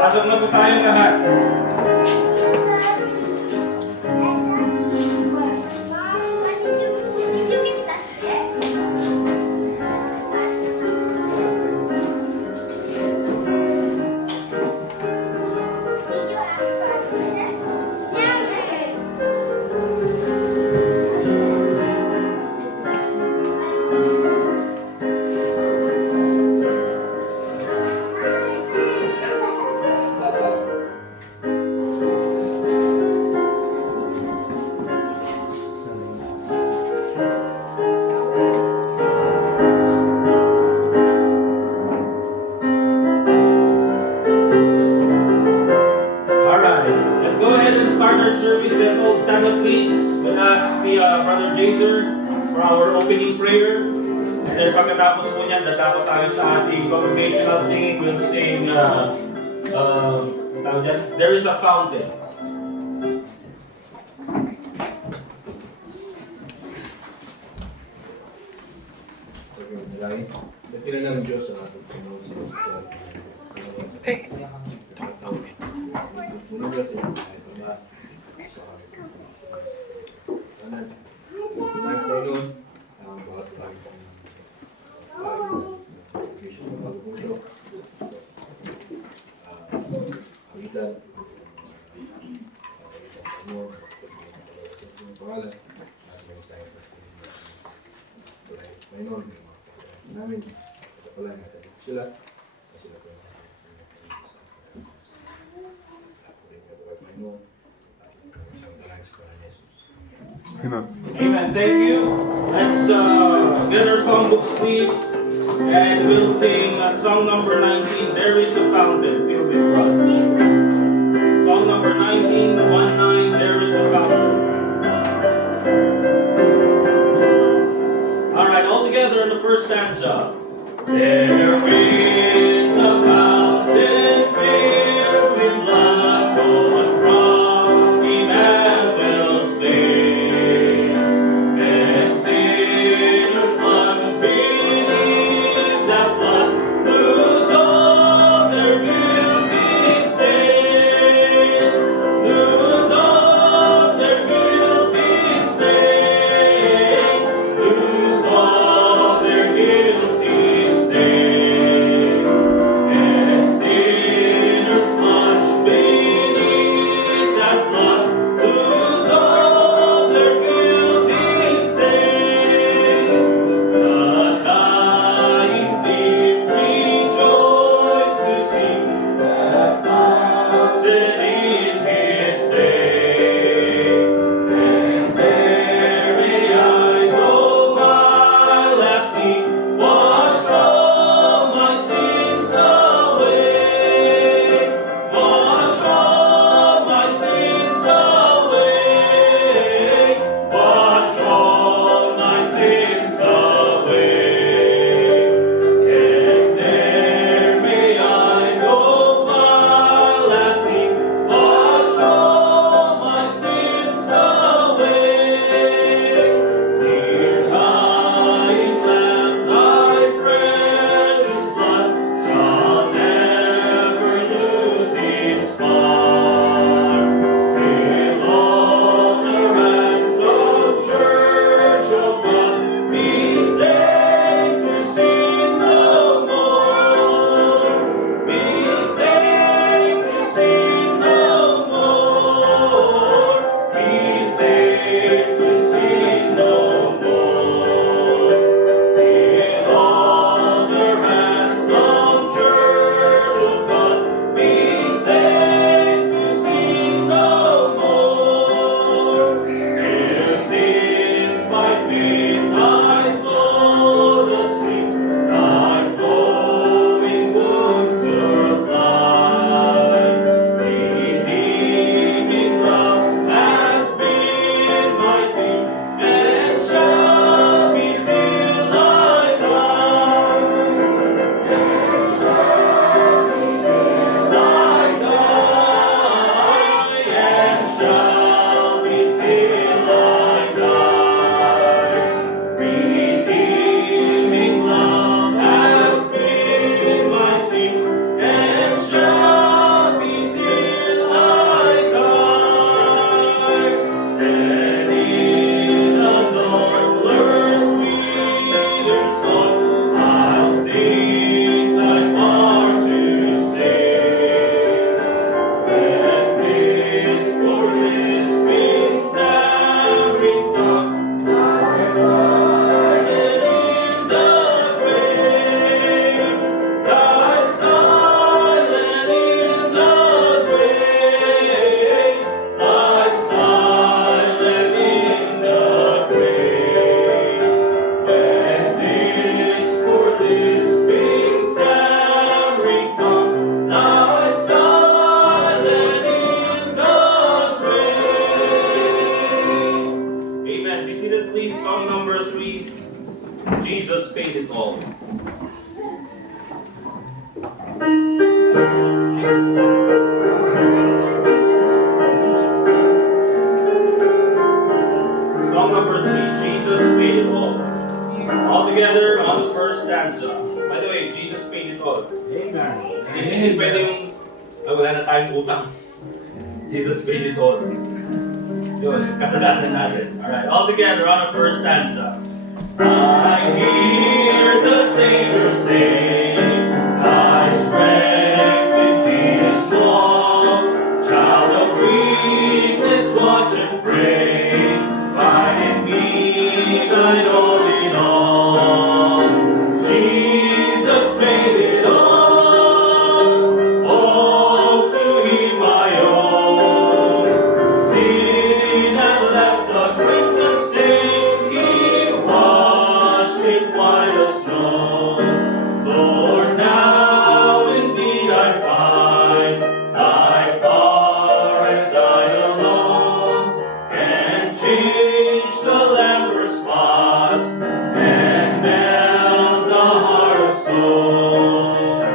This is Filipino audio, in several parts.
Pasok na po tayong lahat. Service, let's all stand up please. We'll ask si Brother Jaser for our opening prayer. And then pagkatapos po niyan, dadako tayo sa ating congregational singing. We'll sing, There is a Fountain. Ng Diyos sa ating Panginoon sa namin pala natin sila Amen. Amen. Thank you. Let's get our songbooks, please, and we'll sing song number 19. There is a fountain filled with blood. Song number 19, 19. There is a fountain. All right, all together in the first stanza. There is a fountain filled with blood flowing from Emmanuel's face, and sinners plunged beneath that flood lose all their guilty stains, lose all their guilty stains, lose all their guilty stains. Hindi pwede yung, wala na tayong utang. Jesus paid it all. Yun, kasalanan natin. Alright, all together on the first stanza. I hear the Savior say, thy strength indeed is small. Child of weakness, watch and pray. Find in me thine all in all. Jesus paid it all to him I owe. Sin had left a crimson stain, he washed it white as snow. Lord, now indeed I find thy power and thine alone can change the leper's spots and melt the heart of stone.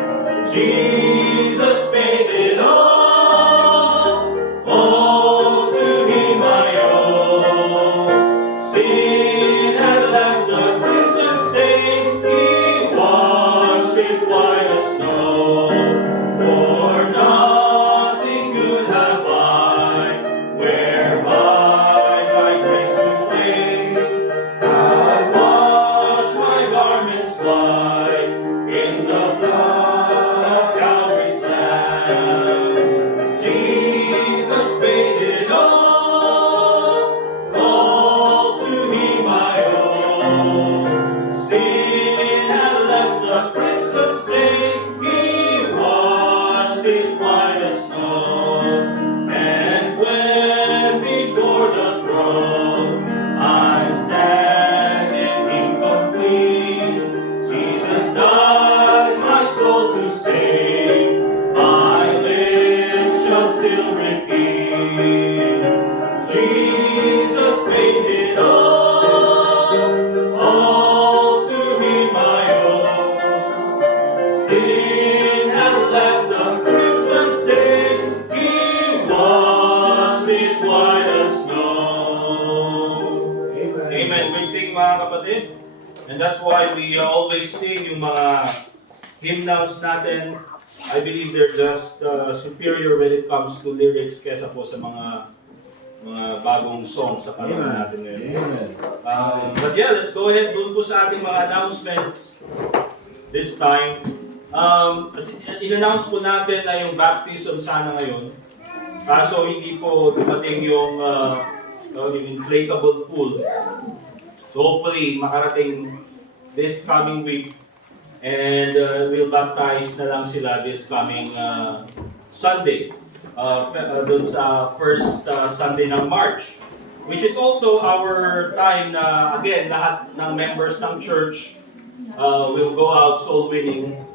Jesus paid it all to him I owe. Sin had left a crimson stain, he washed it white as snow. For nothing good have I, whereby thy grace to claim. I wash my garments white in the blood of Calvary's Lamb. Jesus paid it all to him I owe. Sin had left a crimson stain, he washed it white as snow. And when before the throne I stand in him complete, Jesus died my soul to save, my lips shall still repeat. Jesus paid it all to him I owe. Sin had left a crimson stain, he washed it white as snow. Amen. We sing mga kapatid. And that's why we always sing yung mga hymnals natin. I believe they're just superior when it comes to lyrics kesa po sa mga bagong songs sa panahon natin ngayon. Amen. But yeah, let's go ahead doon po sa ating mga announcements this time. In-announce po natin na yung baptism sana ngayon. Kaso hindi po dumating yung inflatable pool. So hopefully makarating this coming week. And we'll baptize na lang sila this coming Sunday. Doon sa first Sunday ng March. Which is also our time na, again, lahat ng members ng church will go out soul winning.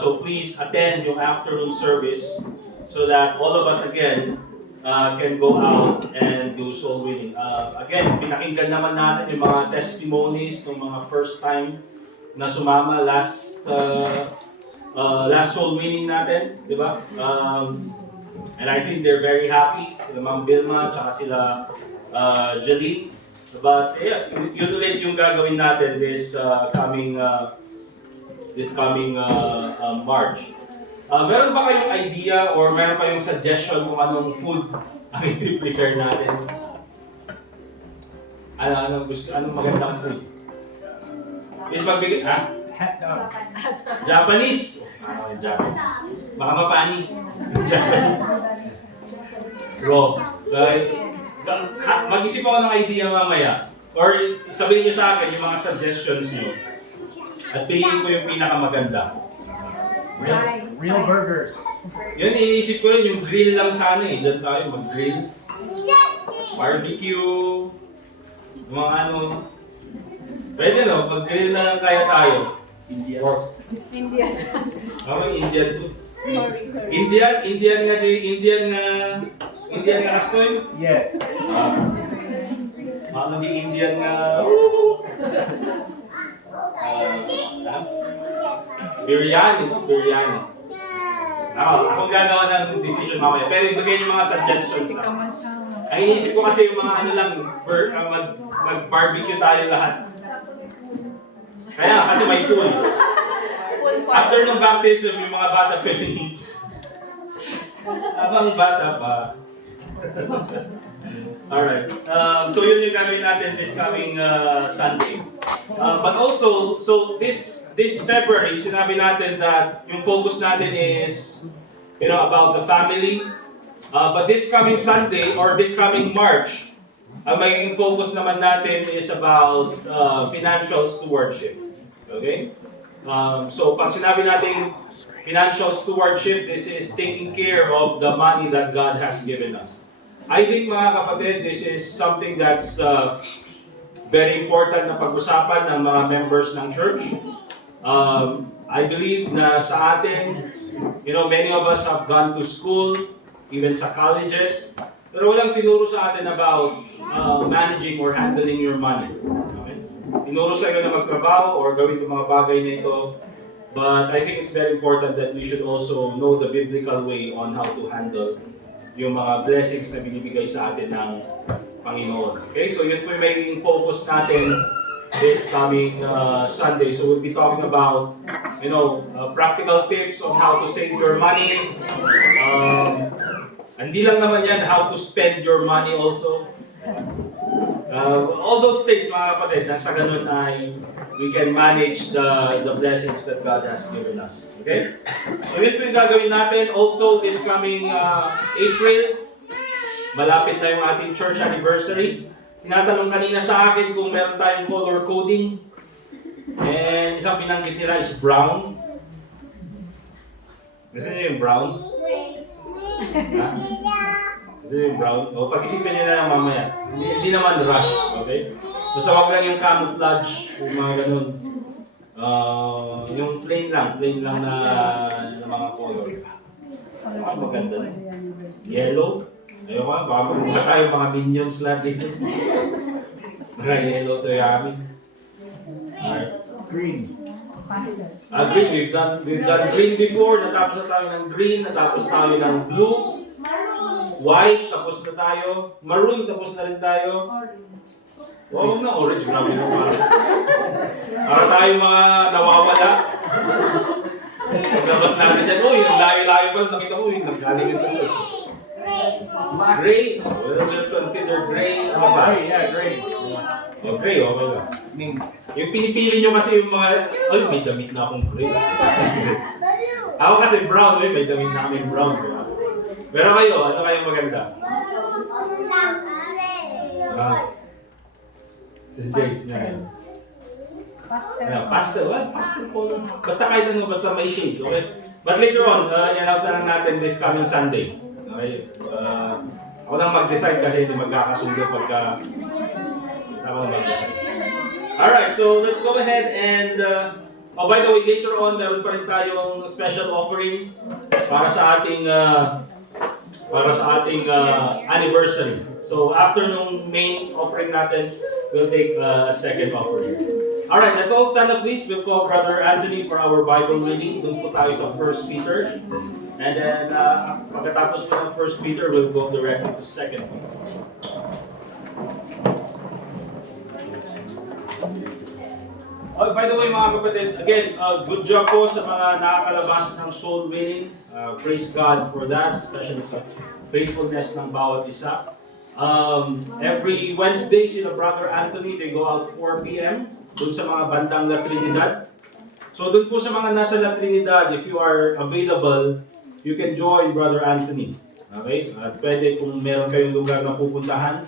So please attend yung afternoon service so that all of us again can go out and do soul winning. Again, pinakinggan naman natin yung mga testimonies ng mga first time na sumama last soul winning natin, di ba? And I think they're very happy, sila Ma'am Vilma, tsaka sila Jaline. But yeah, yun ulit yung gagawin natin this coming March. Meron ba kayong idea or meron kayong suggestion kung anong food ang i-prepare natin? Anong magandang food? Is magbigay, Japanese! Japanese. Baka mapanis. Japanese. Raw. Mag-isip ako ng idea mamaya. Or sabihin niyo sa akin yung mga suggestions niyo. At piliin ko yung pinakamaganda. Real burgers. Yun, iniisip ko yun, yung grill lang sana eh. Diyan tayo mag-grill. Barbecue. Mga ano. Pwede no, pag-grill na lang kaya tayo. India. India. Okay, Indian food. Indian nga kastoy? Yes. Ano di Indian nga... Biryani. Ako gagawa ng decision mamaya. Pero ibigay niyo mga suggestions. Ang iniisip ko kasi yung mga ano lang, mag-barbecue tayo lahat. Kaya kasi may pool. After ng baptism, yung mga bata pwedeng Habang bata pa. Alright. So yun yung gagawin natin this coming Sunday. But also, so this February, sinabi natin that yung focus natin is, about the family. But this coming Sunday or this coming March, ang magiging focus naman natin is about financial stewardship. Okay? So pag sinabi natin financial stewardship, this is taking care of the money that God has given us. I think mga kapatid, this is something that's very important na pag-usapan ng mga members ng church. I believe na sa atin, many of us have gone to school, even sa colleges, pero walang tinuro sa atin about managing or handling your money. Okay? Tinuro sa inyo na magtrabaho or gawin itong mga bagay na ito. But I think it's very important that we should also know the biblical way on how to handle yung mga blessings na binibigay sa atin ng Panginoon. Okay, so yun po yung magiging focus natin this coming Sunday. So we'll be talking about, practical tips on how to save your money. Hindi lang naman yan how to spend your money also. All those things, mga kapatid, nang sa ganun ay we can manage the blessings that God has given us. Okay? So yun po yung gagawin natin. Also, this coming April, malapit na yung ating church anniversary. Tinatanong kanina sa akin kung meron tayong color coding. And isang binanggit nila is brown. Gusto niyo yung brown? Ha? Gusto niyo yung brown? O, pag-isipin niyo na lang mamaya. Hindi naman rush. Okay? Basta wag lang yung camouflage, yung mga ganun. Yung plain lang na mga color. Ang maganda. Yellow. Ayun ka, baka pumunta tayo mga minions lahat dito. Mga yellow to yamin. Alright. Green. Green, we've done green before, natapos na tayo ng green, natapos tayo ng blue, white, tapos na tayo, maroon, tapos na rin tayo. Huwag na orange, grabe na para. Para tayo mga nawawala. Pagkabas natin dyan, yung layo-layo pa, nakita ko, yung naggalingan sa ito. Gray, we'll consider gray. Ano ba? Yeah, gray. O, gray, okay lang. Yung pinipili nyo kasi yung mga, may damit na akong gray. Ako kasi brown, may damit na akong brown. Diba? Pero kayo, ano kayo maganda? This is Jace na yan. Pastel, pastel color. Basta kahit ano, basta may shades, okay? But later on, i-announce na lang natin this coming Sunday. Okay? Ako nang mag-decide kasi hindi magkakasundo pagka ako nang mag-decide. Alright, so let's go ahead and by the way, later on, meron pa rin tayong special offering para sa ating anniversary. So after nung main offering natin, we'll take a second offering. Alright, let's all stand up please. We'll call Brother Anthony for our Bible reading. Doon po tayo sa 1 Peter. And then, pagkatapos po ng 1 Peter, we'll go directly to 2 Peter. By the way mga kapatid, again, good job po sa mga nakakalabas ng soul winning. Praise God for that, especially sa faithfulness ng bawat isa. Every Wednesday, sila Brother Anthony, they go out 4 p.m. Doon sa mga bandang La Trinidad. So doon po sa mga nasa La Trinidad, if you are available, you can join Brother Anthony. Okay? At pwede kung meron kayong lugar na pupuntahan,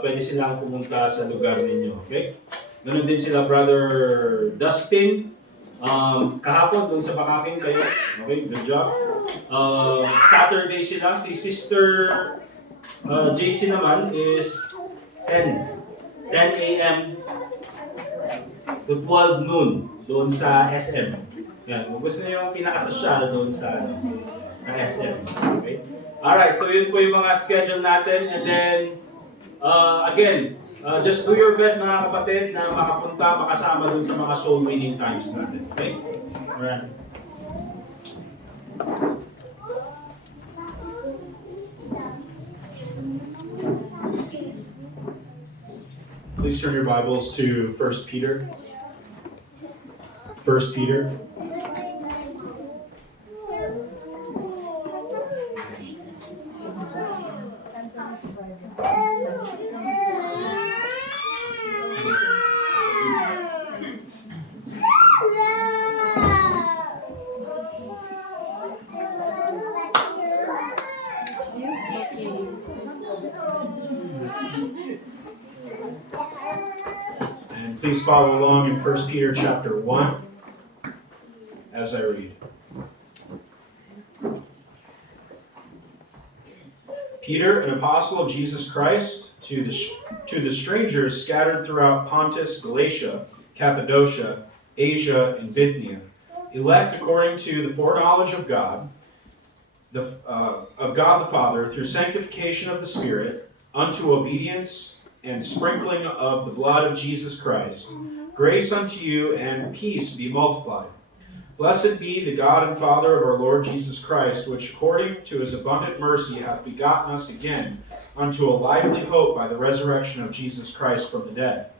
pwede silang pumunta sa lugar ninyo. Okay? Ganun din sila Brother Dustin. Kahapon doon sa Bakaking kayo. Okay, good job. Saturday sila. Si Sister JC naman is 10 a.m. to 12 noon doon sa SM. Yan, kung gusto niyo yung pinakasosyal doon sa SM. Okay? Alright, so yun po yung mga schedule natin. And then, again, just do your best mga kapatid na makapunta, makasama dun sa mga soul winning times natin. Okay? Alright. Please turn your Bibles to 1 Peter. 1 Peter. Please follow along in 1 Peter chapter 1 as I read. Peter, an apostle of Jesus Christ, to the strangers scattered throughout Pontus, Galatia, Cappadocia, Asia, and Bithynia, elect according to the foreknowledge of God the Father, through sanctification of the Spirit, unto obedience and sprinkling of the blood of Jesus Christ, grace unto you and peace be multiplied. Blessed be the God and Father of our Lord Jesus Christ, which according to his abundant mercy hath begotten us again unto a lively hope by the resurrection of Jesus Christ from the dead,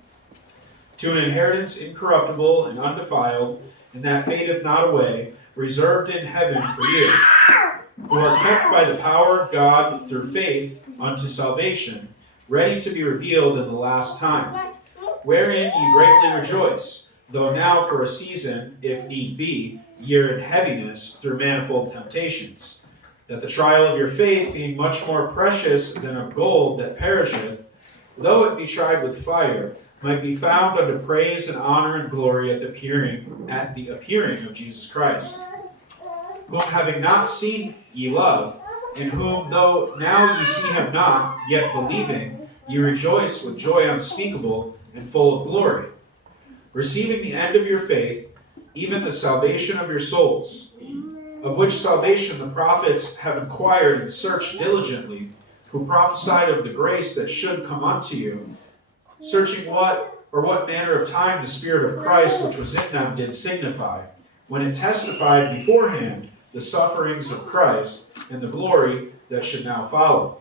to an inheritance incorruptible and undefiled, and that fadeth not away, reserved in heaven for you, who are kept by the power of God through faith unto salvation, ready to be revealed in the last time, wherein ye greatly rejoice, though now for a season, if need be, ye are in heaviness through manifold temptations, that the trial of your faith, being much more precious than of gold that perisheth, though it be tried with fire, might be found unto praise and honor and glory at the appearing of Jesus Christ, whom having not seen ye love, in whom though now ye see him not, yet believing, ye rejoice with joy unspeakable and full of glory, receiving the end of your faith, even the salvation of your souls, of which salvation the prophets have inquired and searched diligently, who prophesied of the grace that should come unto you, searching what manner of time the Spirit of Christ which was in them did signify, when it testified beforehand the sufferings of Christ and the glory that should now follow.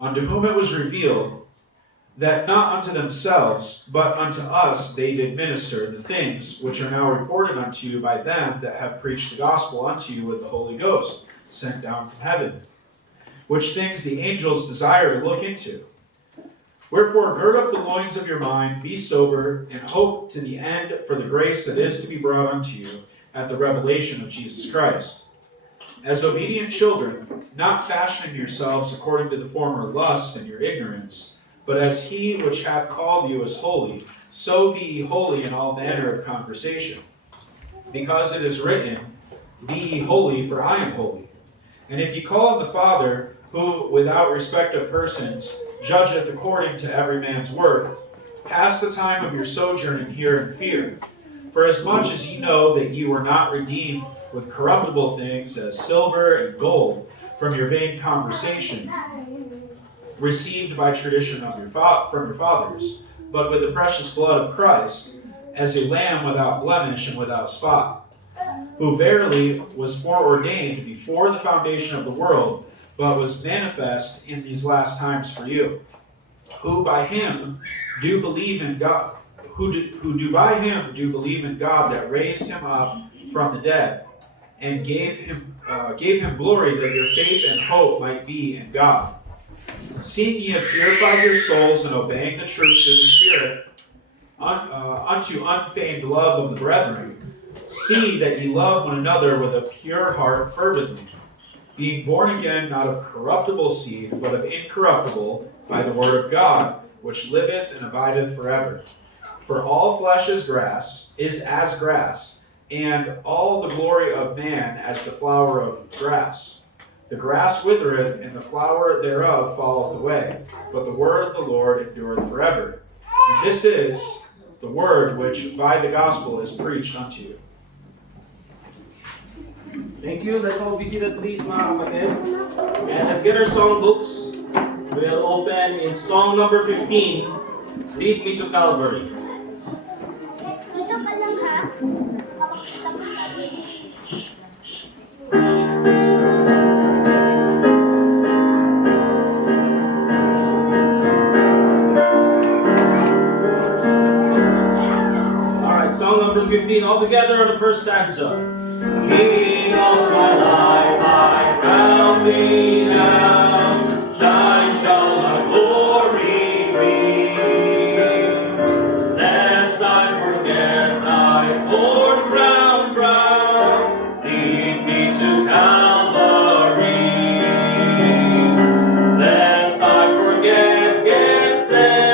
Unto whom it was revealed that not unto themselves, but unto us they did minister the things which are now reported unto you by them that have preached the gospel unto you with the Holy Ghost, sent down from heaven, which things the angels desire to look into. Wherefore gird up the loins of your mind, be sober, and hope to the end for the grace that is to be brought unto you at the revelation of Jesus Christ. As obedient children, not fashioning yourselves according to the former lusts and your ignorance, but as he which hath called you is holy, so be ye holy in all manner of conversation. Because it is written, Be ye holy, for I am holy. And if ye call on the Father, who without respect of persons judgeth according to every man's work, pass the time of your sojourning here in fear. For as much as ye know that ye were not redeemed with corruptible things as silver and gold from your vain conversation, received by tradition of from your fathers, but with the precious blood of Christ, as a lamb without blemish and without spot, who verily was foreordained before the foundation of the world, but was manifest in these last times for you, who by him do believe in God, who do by him do believe in God that raised him up from the dead, and gave him glory, that your faith and hope might be in God. Seeing ye have purified your souls in obeying the truth through the Spirit, unto unfeigned love of the brethren, see that ye love one another with a pure heart fervently, being born again not of corruptible seed, but of incorruptible, by the word of God, which liveth and abideth forever. For all flesh is as grass, and all the glory of man as the flower of grass. The grass withereth, and the flower thereof falleth away, but the word of the Lord endureth forever. And this is the word which by the gospel is preached unto you. Thank you. Let's all be seated, please, mga kapatid. And let's get our song books. We'll open in song number 15, Lead Me to Calvary. Dito pa lang ha. Papakita mo natin. Alright, song number 15 all together on the first stanza. King of my life, I crown thee now, thine shall my glory be. Lest I forget thy foreground brow, lead me to Calvary. Lest I forget Gethsemane,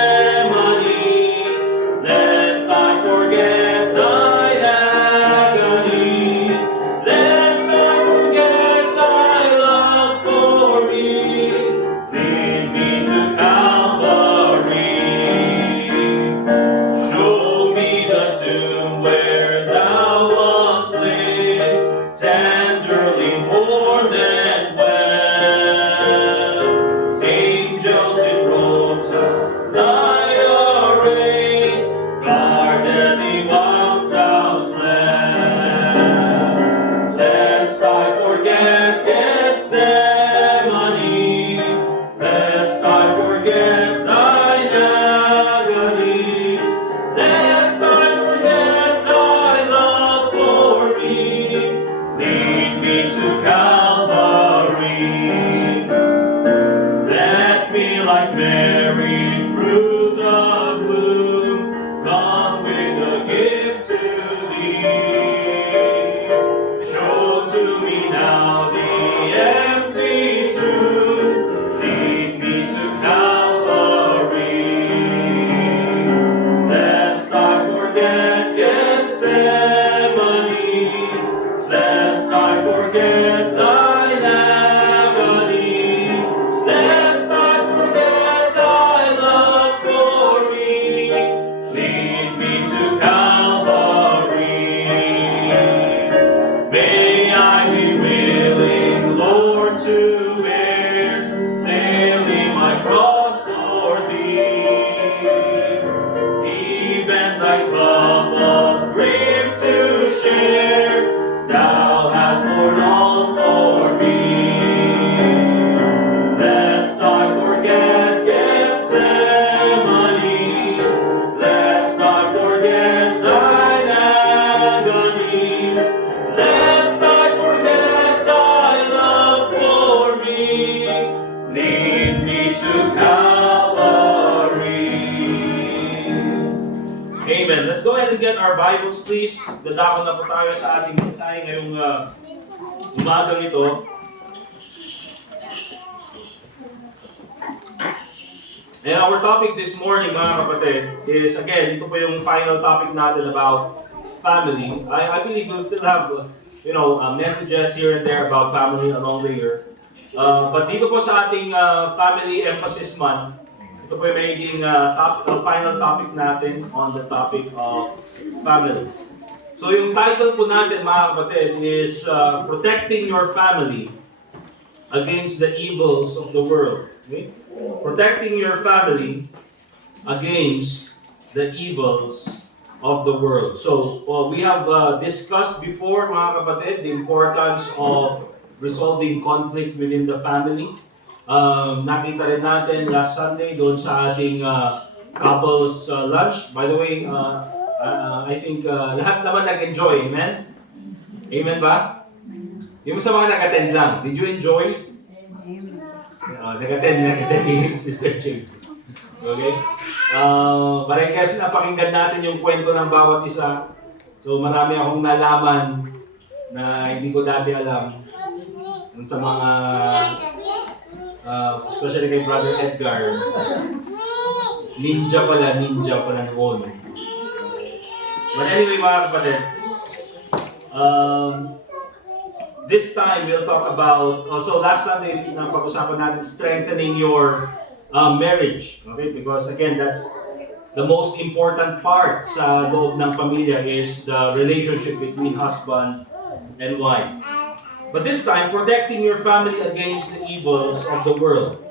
our Bibles, please. Dadako na po tayo sa ating mensahe ngayong umagang ito. And our topic this morning, mga kapatid, is again, ito po yung final topic natin about family. I believe we'll still have, messages here and there about family along the year. But dito po sa ating Family Emphasis Month, ito po yung magiging final topic natin on the topic of family. So yung title po natin, mga kapatid, is Protecting Your Family Against the Evils of the World. Okay? Protecting your family against the evils of the world. So we have discussed before, mga kapatid, the importance of resolving conflict within the family. Nakita rin natin last Sunday doon sa ating couples lunch. By the way, I think lahat naman nag-enjoy. Amen? Amen ba? Yung sa mga nag-attend lang, did you enjoy? Nag-attend Sister James. Okay? But I guess napakinggan natin yung kwento ng bawat isa. So marami akong nalaman na hindi ko dati alam sa mga especially kay Brother Edgar, ninja pala noon. But anyway, mga kapatid, this time we'll talk about, also last Sunday, pag-usapan natin strengthening your marriage. Okay? Because again, that's the most important part sa loob ng pamilya is the relationship between husband and wife. But this time, protecting your family against the evils of the world.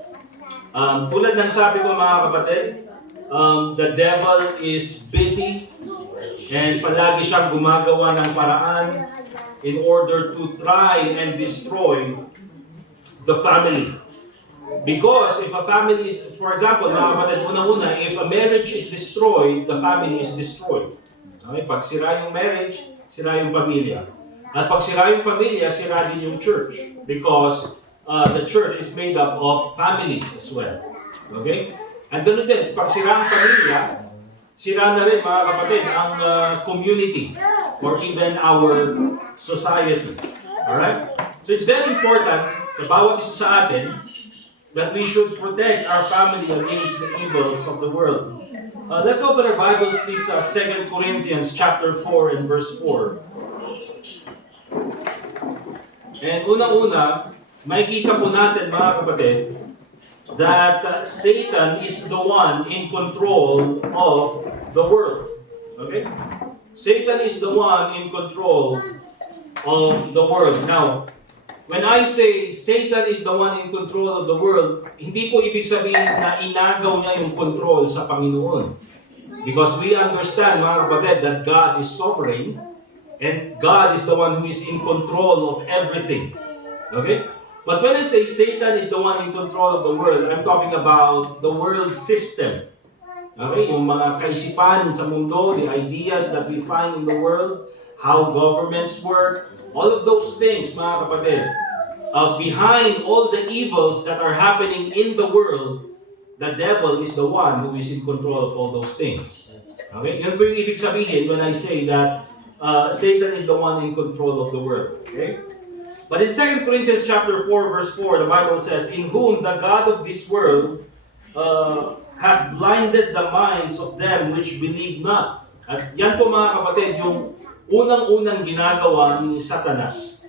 Tulad ng sabi ko, mga kapatid, the devil is busy and palagi siyang gumagawa ng paraan in order to try and destroy the family. Because if a family is, for example, mga kapatid, una-una, if a marriage is destroyed, the family is destroyed. Okay? Pag sira yung marriage, sira yung pamilya. At pag sira yung pamilya, sira din yung church. Because the church is made up of families as well. Okay? At ganoon din, pag sira ang pamilya, sira na rin, mga kapatid, ang community or even our society. Alright? So it's very important sa bawat isa sa atin that we should protect our family against the evils of the world. Let's open our Bibles, please, 2 Corinthians chapter 4 and verse 4. And unang-una, makikita po natin, mga kapatid, that Satan is the one in control of the world. Okay? Satan is the one in control of the world. Now, when I say Satan is the one in control of the world, hindi po ibig sabihin na inagaw niya yung control sa Panginoon. Because we understand, mga kapatid, that God is sovereign and God is the one who is in control of everything. Okay? But when I say Satan is the one in control of the world, I'm talking about the world system. Okay? Yung mga kaisipan sa mundo, the ideas that we find in the world, how governments work, all of those things, mga kapatid. Behind all the evils that are happening in the world, the devil is the one who is in control of all those things. Okay? Yun po yung ibig sabihin when I say that Satan is the one in control of the world. Okay? But in 2 Corinthians chapter 4, verse 4, the Bible says, in whom the God of this world hath blinded the minds of them which believe not. At yan po, mga kapatid, yung unang-unang ginagawa ni Satanas.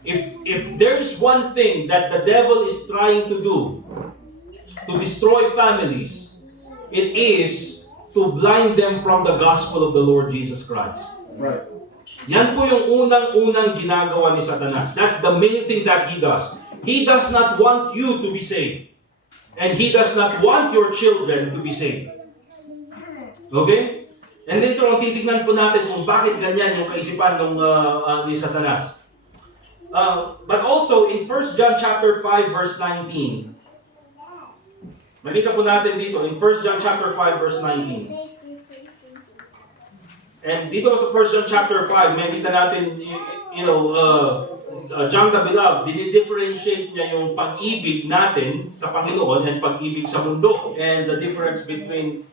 If there is one thing that the devil is trying to do to destroy families, it is to blind them from the gospel of the Lord Jesus Christ. Right. Yan po yung unang-unang ginagawa ni Satanas. That's the main thing that he does. He does not want you to be saved. And he does not want your children to be saved. Okay? And dito ang titignan po natin kung bakit ganyan yung kaisipan ng ni Satanas. But also in 1 John chapter 5 verse 19. Makita po natin dito in 1 John chapter 5 verse 19. And dito sa 1 John chapter 5, makita natin, John the Beloved, dinidifferentiate niya yung pag-ibig natin sa Panginoon and pag-ibig sa mundo. And the difference between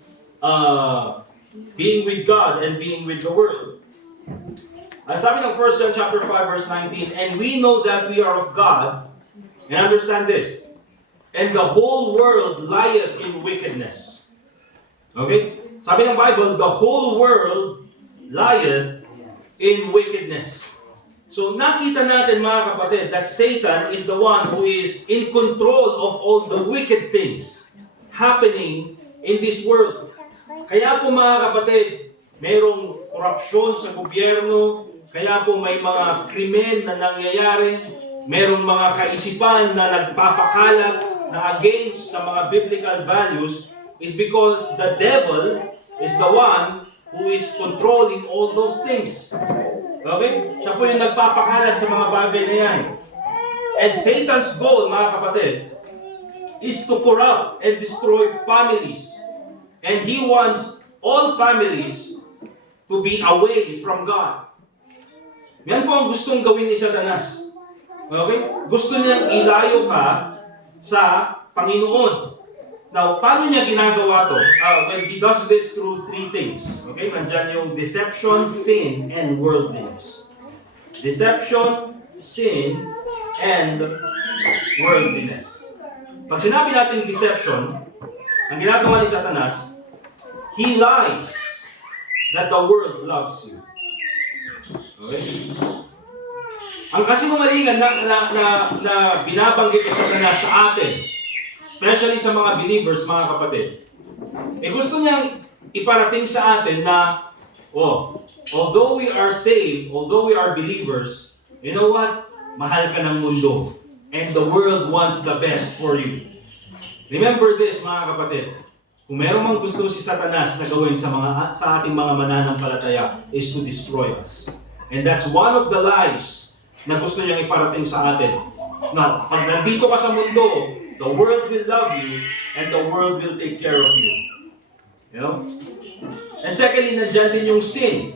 being with God and being with the world. Ang sabi ng 1 John chapter 5 verse 19, and we know that we are of God, and understand this, and the whole world lieth in wickedness. Okay? Sabi ng Bible, the whole world lieth in wickedness. So nakita natin mga kapatid that Satan is the one who is in control of all the wicked things happening in this world. Kaya po mga kapatid, mayroong korupsyon sa gobyerno, kaya po may mga krimen na nangyayari, mayroong mga kaisipan na nagpapakalat na against sa mga biblical values is because the devil is the one who is controlling all those things. Okay? Siya po yung nagpapakalat sa mga bagay na yan. And Satan's goal, mga kapatid, is to corrupt and destroy families. And he wants all families to be away from God. Yan po ang gustong gawin ni Satanas. Okay? Gusto niyang ilayo ka sa Panginoon. Now, paano niya ginagawa to? Well, he does this through three things. Okay? Nandyan yung deception, sin, and worldliness. Deception, sin, and worldliness. Pag sinabi natin deception, ang ginagawa ni Satanas, he lies that the world loves you. Okay? Ang kasinungalingan na binabanggit ni Satanas sa atin, especially sa mga believers, mga kapatid, gusto niyang iparating sa atin na, although we are saved, although we are believers, you know what? Mahal ka ng mundo. And the world wants the best for you. Remember this, mga kapatid. Kung meron mang gusto si Satanas na gawin sa ating mga mananampalataya is to destroy us. And that's one of the lies na gusto niyang iparating sa atin. Now, pag nandito ka sa mundo, the world will love you and the world will take care of you. You know? And secondly, nandyan din yung sin.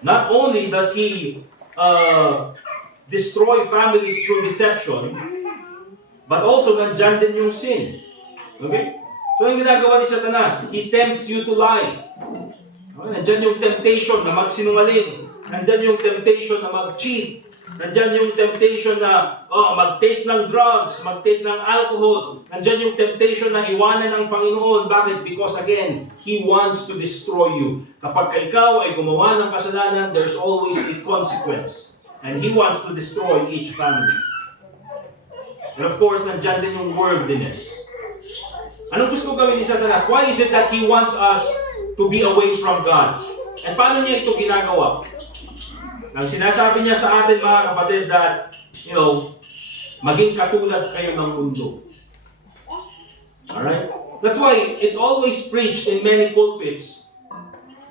Not only does he destroy families through deception, but also nandyan din yung sin. Okay? So, yung ginagawa ni Satanas, he tempts you to lie. Okay? Nandyan yung temptation na magsinungaling. Nandyan yung temptation na mag-cheat. Nandyan yung temptation na mag-take ng drugs, mag-take ng alcohol. Nandyan yung temptation na iwanan ng Panginoon. Bakit? Because again, He wants to destroy you. Kapag ikaw ay gumawa ng kasalanan, there's always a consequence. And He wants to destroy each family. And of course, nandyan din yung worldliness. Anong gusto gawin ni Satanas? Why is it that he wants us to be away from God? And paano niya ito ginagawa? Nang sinasabi niya sa atin, mga kapatid, that, maging katulad kayo ng mundo. Alright? That's why it's always preached in many pulpits.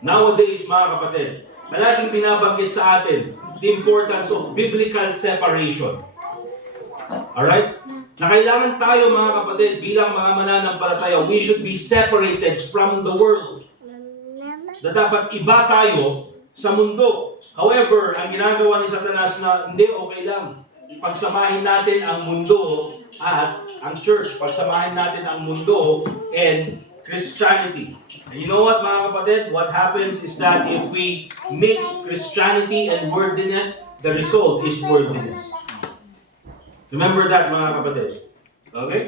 Nowadays, mga kapatid, palaging binabanggit sa atin the importance of biblical separation. Alright? Na kailangan tayo, mga kapatid, bilang mga mananampalataya, we should be separated from the world. Na dapat iba tayo sa mundo. However, ang ginagawa ni Satanas na hindi, okay lang. Pagsamahin natin ang mundo at ang church. Pagsamahin natin ang mundo and Christianity. And you know what, mga kapatid? What happens is that if we mix Christianity and worldliness, the result is worldliness. Remember that, mga kapatid. Okay?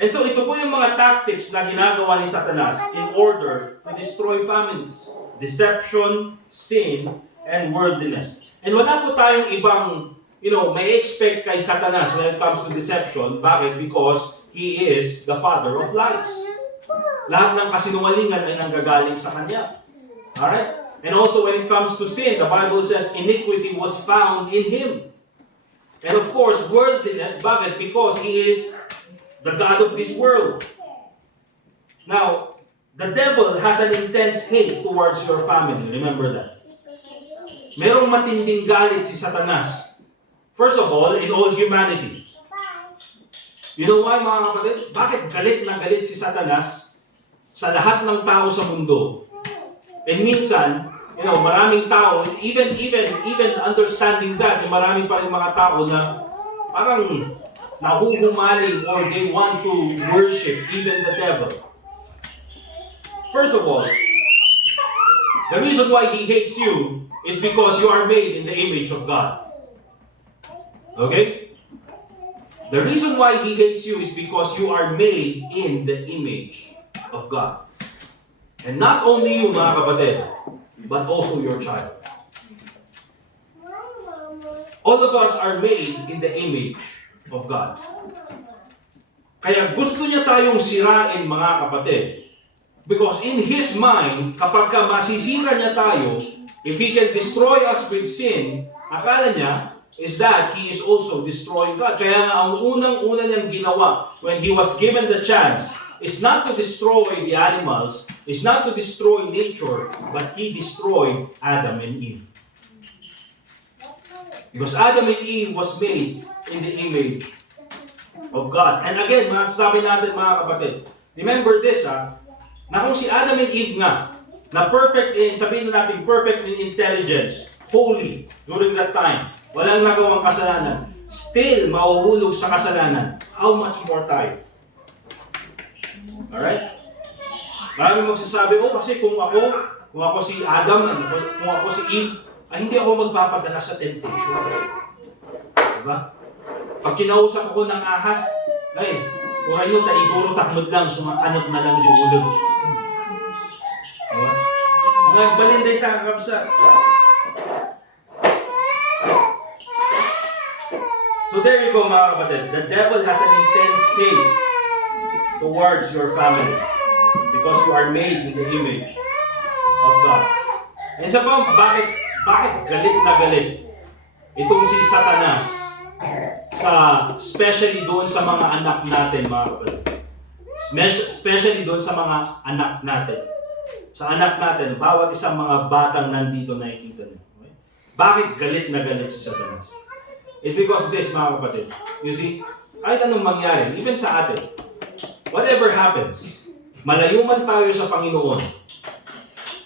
And so, ito po yung mga tactics na ginagawa ni Satanas in order to destroy families. Deception, sin, and worldliness. And wala po tayong ibang, may expect kay Satanas when it comes to deception. Bakit? Because he is the father of lies. Lahat ng kasinungalingan ay nanggagaling sa kanya. Alright? And also when it comes to sin, the Bible says iniquity was found in him. And of course, worldliness, bakit? Because he is the God of this world. Now, the devil has an intense hate towards your family. Remember that. Merong matinding galit si Satanas. First of all, in all humanity. You know why, mga kapatid? Bakit galit na galit si Satanas sa lahat ng tao sa mundo? And minsan, maraming tao, even understanding that, marami pa rin mga tao na parang nahuhumaling or they want to worship even the devil. First of all, The reason why He hates you is because you are made in the image of God. Okay? The reason why He hates you is because you are made in the image of God. And not only you, mga kapatid, but also your child. All of us are made in the image of God. Kaya gusto niya tayong sirain, mga kapatid. Because in His mind, kapag ka masisira niya tayo, if He can destroy us with sin, akala niya is that He is also destroying God. Kaya nga ang unang-una niyang ginawa when He was given the chance is not to destroy the animals, is not to destroy nature, but He destroyed Adam and Eve. Because Adam and Eve was made in the image of God. And again, masasabi natin, mga kapatid, remember this, na kung si Adam and Eve nga, na perfect in, sabihin na natin, perfect in intelligence, holy during that time, walang nagawang kasalanan, still mahuhulog sa kasalanan, how much more tayo? Alright? Marami magsasabi, kasi kung ako si Adam, kung ako si Eve, ay hindi ako magpapadala sa temptation. Diba? Pag kinausap ako ng ahas, kung kayo taiguro takmod lang, sumakanot na lang yung ulo. Diba? Ang nagbalinday takakabsa. So there you go, mga kapatid. The devil has an intense hate towards your family because you are made in the image of God. And sa bakit galit na galit itong si Satanas especially doon sa mga anak natin, mga kapatid. Especially doon sa mga anak natin. Sa anak natin, bawat isang mga batang nandito nakikita niyo. Okay? Bakit galit na galit si Satanas? It's because this, mga kapatid. You see, kahit anong mangyari, even sa atin, whatever happens, malayo man tayo sa Panginoon,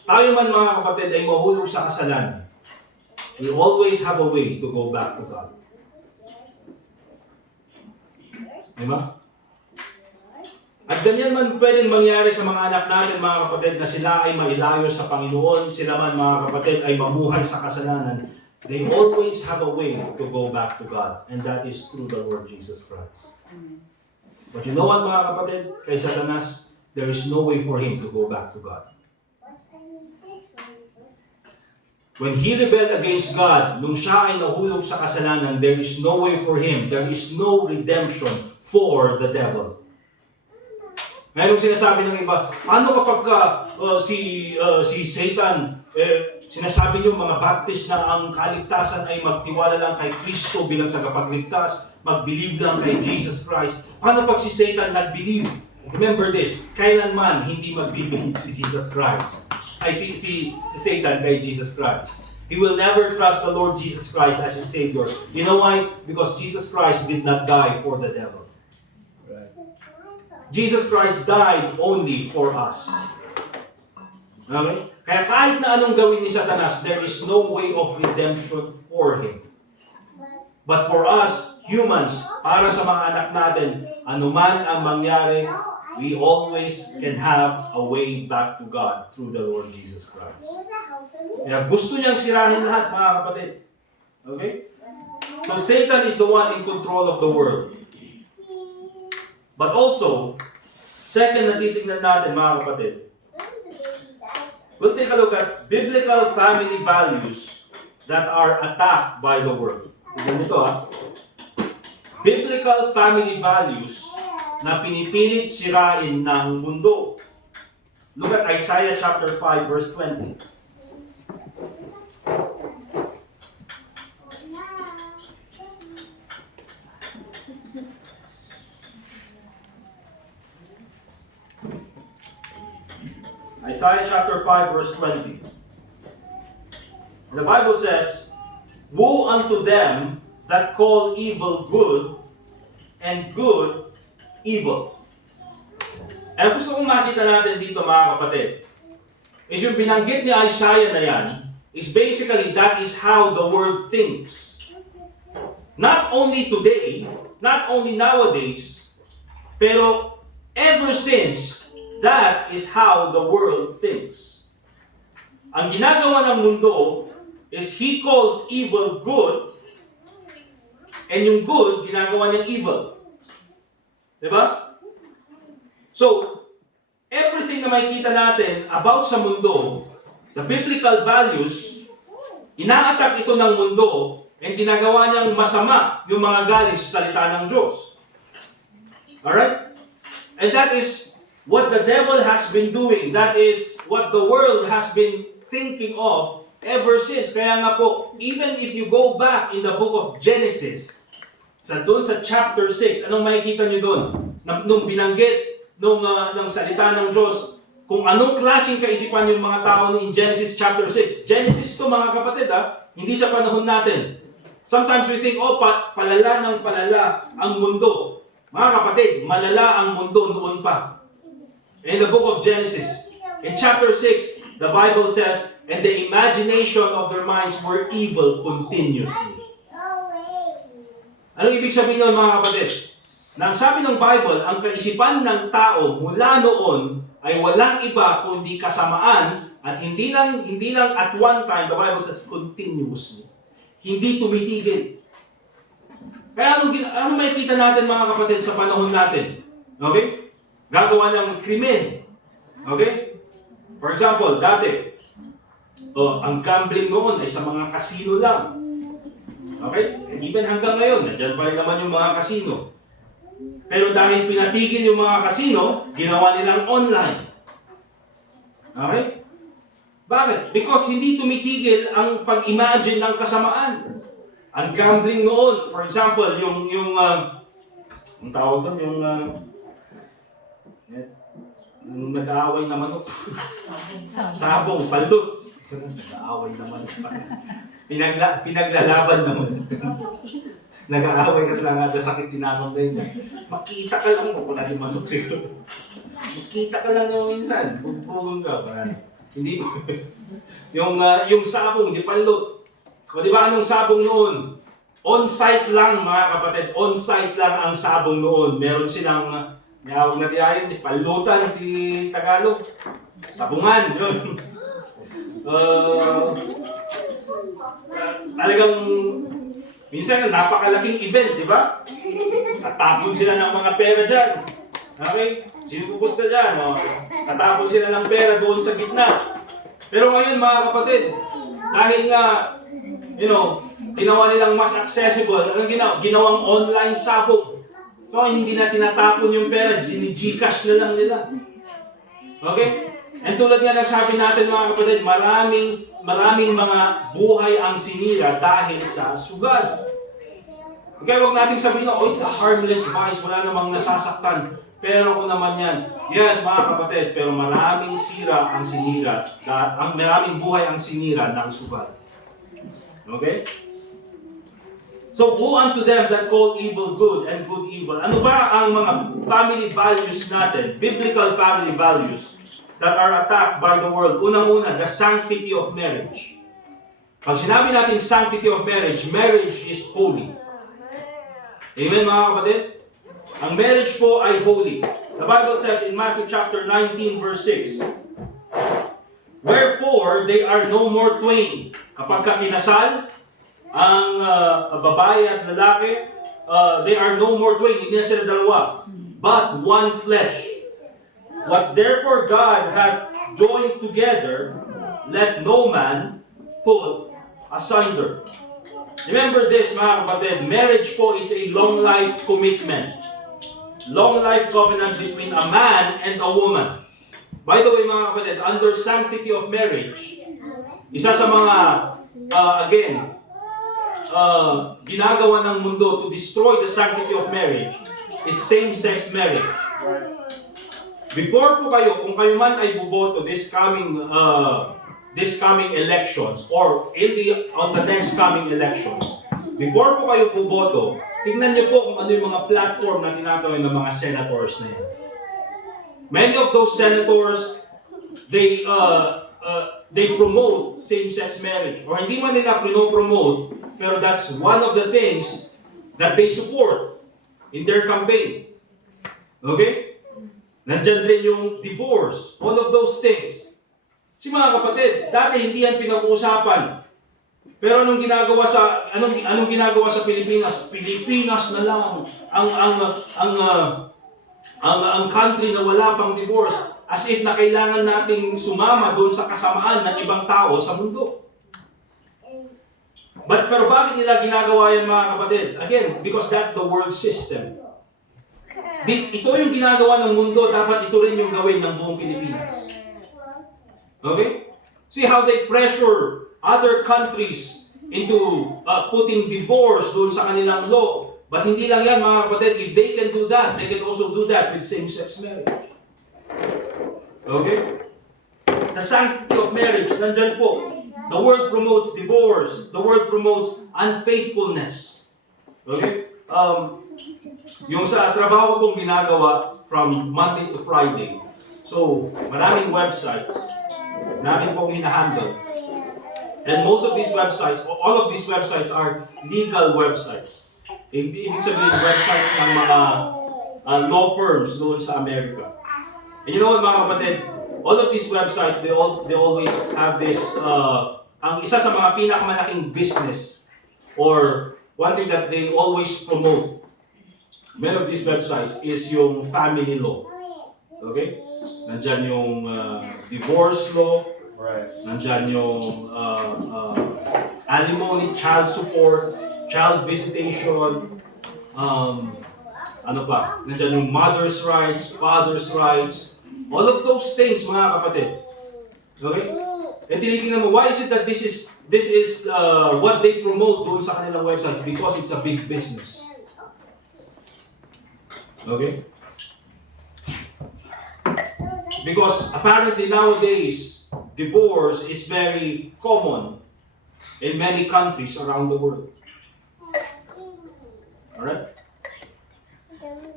tayo man, mga kapatid, ay mahulog sa kasalanan, we always have a way to go back to God. Diba? At ganyan man pwedeng mangyari sa mga anak natin, mga kapatid, na sila ay mailayo sa Panginoon, sila man, mga kapatid, ay mamuhay sa kasalanan. They always have a way to go back to God, and that is through the Lord Jesus Christ. But you know what, mga kapatid? Kay Satanas, there is no way for him to go back to God. When he rebelled against God, nung siya ay nahulog sa kasalanan, there is no way for him. There is no redemption for the devil. Ngayon sinasabi ng iba, paano kapag si Satan, sinasabi niyo mga Baptist na ang kaligtasan ay magtiwala lang kay Kristo bilang tagapagligtas, mag-believe lang kay Jesus Christ. Paano pag si Satan nag-believe? Remember this, kailanman hindi mag-believe si Jesus Christ. Si Satan kay Jesus Christ. He will never trust the Lord Jesus Christ as his Savior. You know why? Because Jesus Christ did not die for the devil. Right. Jesus Christ died only for us. Okay? Kaya kahit na anong gawin ni Satanas, there is no way of redemption for him. But for us, humans, para sa mga anak natin, anuman ang mangyari, we always can have a way back to God through the Lord Jesus Christ. Kaya gusto niyang sirahin lahat, mga kapatid. Okay? So Satan is the one in control of the world. But also, second na titignan natin, mga kapatid, we'll take a look at biblical family values that are attacked by the world. Tignan nito, Biblical family values na pinipilit sirain ng mundo. Look at Isaiah chapter 5 verse 20. Isaiah chapter 5 verse 20. And the Bible says, "Woe unto them that call evil good, and good evil." And gusto kong makita natin dito, mga kapatid, is yung binanggit ni Isaiah na yan, is basically that is how the world thinks. Not only today, not only nowadays, pero ever since, that is how the world thinks. ang ginagawa ng mundo is he calls evil good, and yung good, ginagawa niyang evil. Diba? So, everything na makikita natin about sa mundo, the biblical values, ina-attack ito ng mundo, and ginagawa niyang masama yung mga galing sa salita ng Diyos. Alright? And that is what the devil has been doing. That is what the world has been thinking of ever since. Kaya nga po, even if you go back in the book of Genesis, doon sa chapter 6, anong makikita niyo doon? Nung binanggit ng salita ng Diyos, kung anong klaseng kaisipan yung mga tao in Genesis chapter 6. Genesis to mga kapatid, hindi sa panahon natin. Sometimes we think, palala ng palala ang mundo. Mga kapatid, malala ang mundo noon pa. In the book of Genesis, in chapter 6, the Bible says, and the imagination of their minds were evil continuously. Anong ibig sabihin nun, mga kapatid? Na ang sabi ng Bible, ang kaisipan ng tao mula noon ay walang iba kundi kasamaan at hindi lang at one time, the Bible says continuously. Hindi tumitigil. Kaya anong makikita natin, mga kapatid, sa panahon natin? Okay? Gagawa ng krimen. Okay? For example, dati, ang gambling noon ay sa mga kasino lang. Okay? And even hanggang ngayon, nandiyan pa rin naman yung mga kasino. Pero dahil pinatigil yung mga kasino, ginawa nilang online. Okay? Bakit? Because hindi tumitigil ang pag-imagine ng kasamaan. Ang gambling noon, for example, yung ang tawag doon, yung nag-aaway na manok. Sabong, balut. Nag-aaway na manok. Pinaglalaban naman. Nag-aaway kasi lang nga, sakit tinamang na yun. Makita ka lang mo, wala yung manok siguro. Makita ka lang naman minsan, bugbugon ka. Hindi. yung sabong, di palut. O di ba anong sabong noon? On-site lang, mga kapatid. On-site lang ang sabong noon. Meron silang, niyawag na diyayin, palutan, di Tagalog. Sabungan, yun. Talagang, minsan napakalaking event, di ba? Tatapon sila ng mga pera dyan. Okay? Sino pupusta dyan? No? Tatapon sila ng pera doon sa gitna. Pero ngayon, mga kapatid, dahil nga, ginawa nilang mas accessible, ginawang online sabong. So, hindi na tinatapon yung pera, Gcash na lang nila. Okay? And tulad nga ng sabi natin, mga kapatid, maraming mga buhay ang sinira dahil sa sugal. Kaya huwag natin sabihin na, it's a harmless vice, wala namang nasasaktan. Pero kung naman yan, yes, mga kapatid, pero maraming sira ang sinira, maraming buhay ang sinira ng sugal. Okay? So, woe unto them that call evil good and good evil. Ano ba ang mga family values natin, biblical family values, that are attacked by the world? Unang-una, the sanctity of marriage. Pag sinabi natin sanctity of marriage, marriage is holy. Amen, mga kapatid? Ang marriage po ay holy. The Bible says in Matthew chapter 19, verse 6, wherefore, they are no more twain. Kapag kinasal, ang babae at lalaki, they are no more twain. Hindi na sila dalawa, but one flesh. What therefore God hath joined together, let no man put asunder. Remember this, mga kapatid, marriage po is a long life commitment. Long life covenant between a man and a woman. By the way, mga kapatid, under sanctity of marriage, isa sa mga, ginagawa ng mundo to destroy the sanctity of marriage is same-sex marriage. Before po kayo, kung kayo man ay buboto this coming elections or on the next coming elections, before po kayo buboto, tingnan niyo po kung ano yung mga platform na ginagawa ng mga senators na yan. Many of those senators, they promote same-sex marriage. Or hindi man nila promote, pero that's one of the things that they support in their campaign. Okay? Nandyan rin yung divorce. All of those things. Si mga kapatid, dati hindi yan pinag-uusapan. Pero anong ginagawa sa Pilipinas? Pilipinas na lang ang country na wala pang divorce, as if na kailangan nating sumama doon sa kasamaan ng ibang tao sa mundo. Pero bakit nila ginagawa yan, mga kapatid? Again, because that's the world system. Ito yung ginagawa ng mundo, dapat ito rin yung gawin ng buong Pilipinas. Okay? See how they pressure other countries into putting divorce doon sa kanilang law. But hindi lang yan, mga kapatid. If they can do that, they can also do that with same-sex marriage. Okay? The sanctity of marriage, nandyan po. The world promotes divorce. The world promotes unfaithfulness. Okay? Yung sa trabaho kong ginagawa from Monday to Friday. So, maraming websites. Namin pong hinahandle. And most of these websites, all of these websites are legal websites. Ibig sabihin, websites ng mga law firms doon sa Amerika. And you know what, mga kapatid? All of these websites, they always have this, ang isa sa mga pinakamalaking business or one thing that they always promote, many of these websites, is yung family law. Okay? Nandyan yung divorce law, nandyan yung alimony, child support, child visitation, ano pa? Nandyan yung mother's rights, father's rights, all of those things, mga kapatid. Okay? And tinitingnan mo, why is it that this is what they promote doon sa kanilang websites? Because it's a big business. Okay? Because apparently nowadays, divorce is very common in many countries around the world. Alright?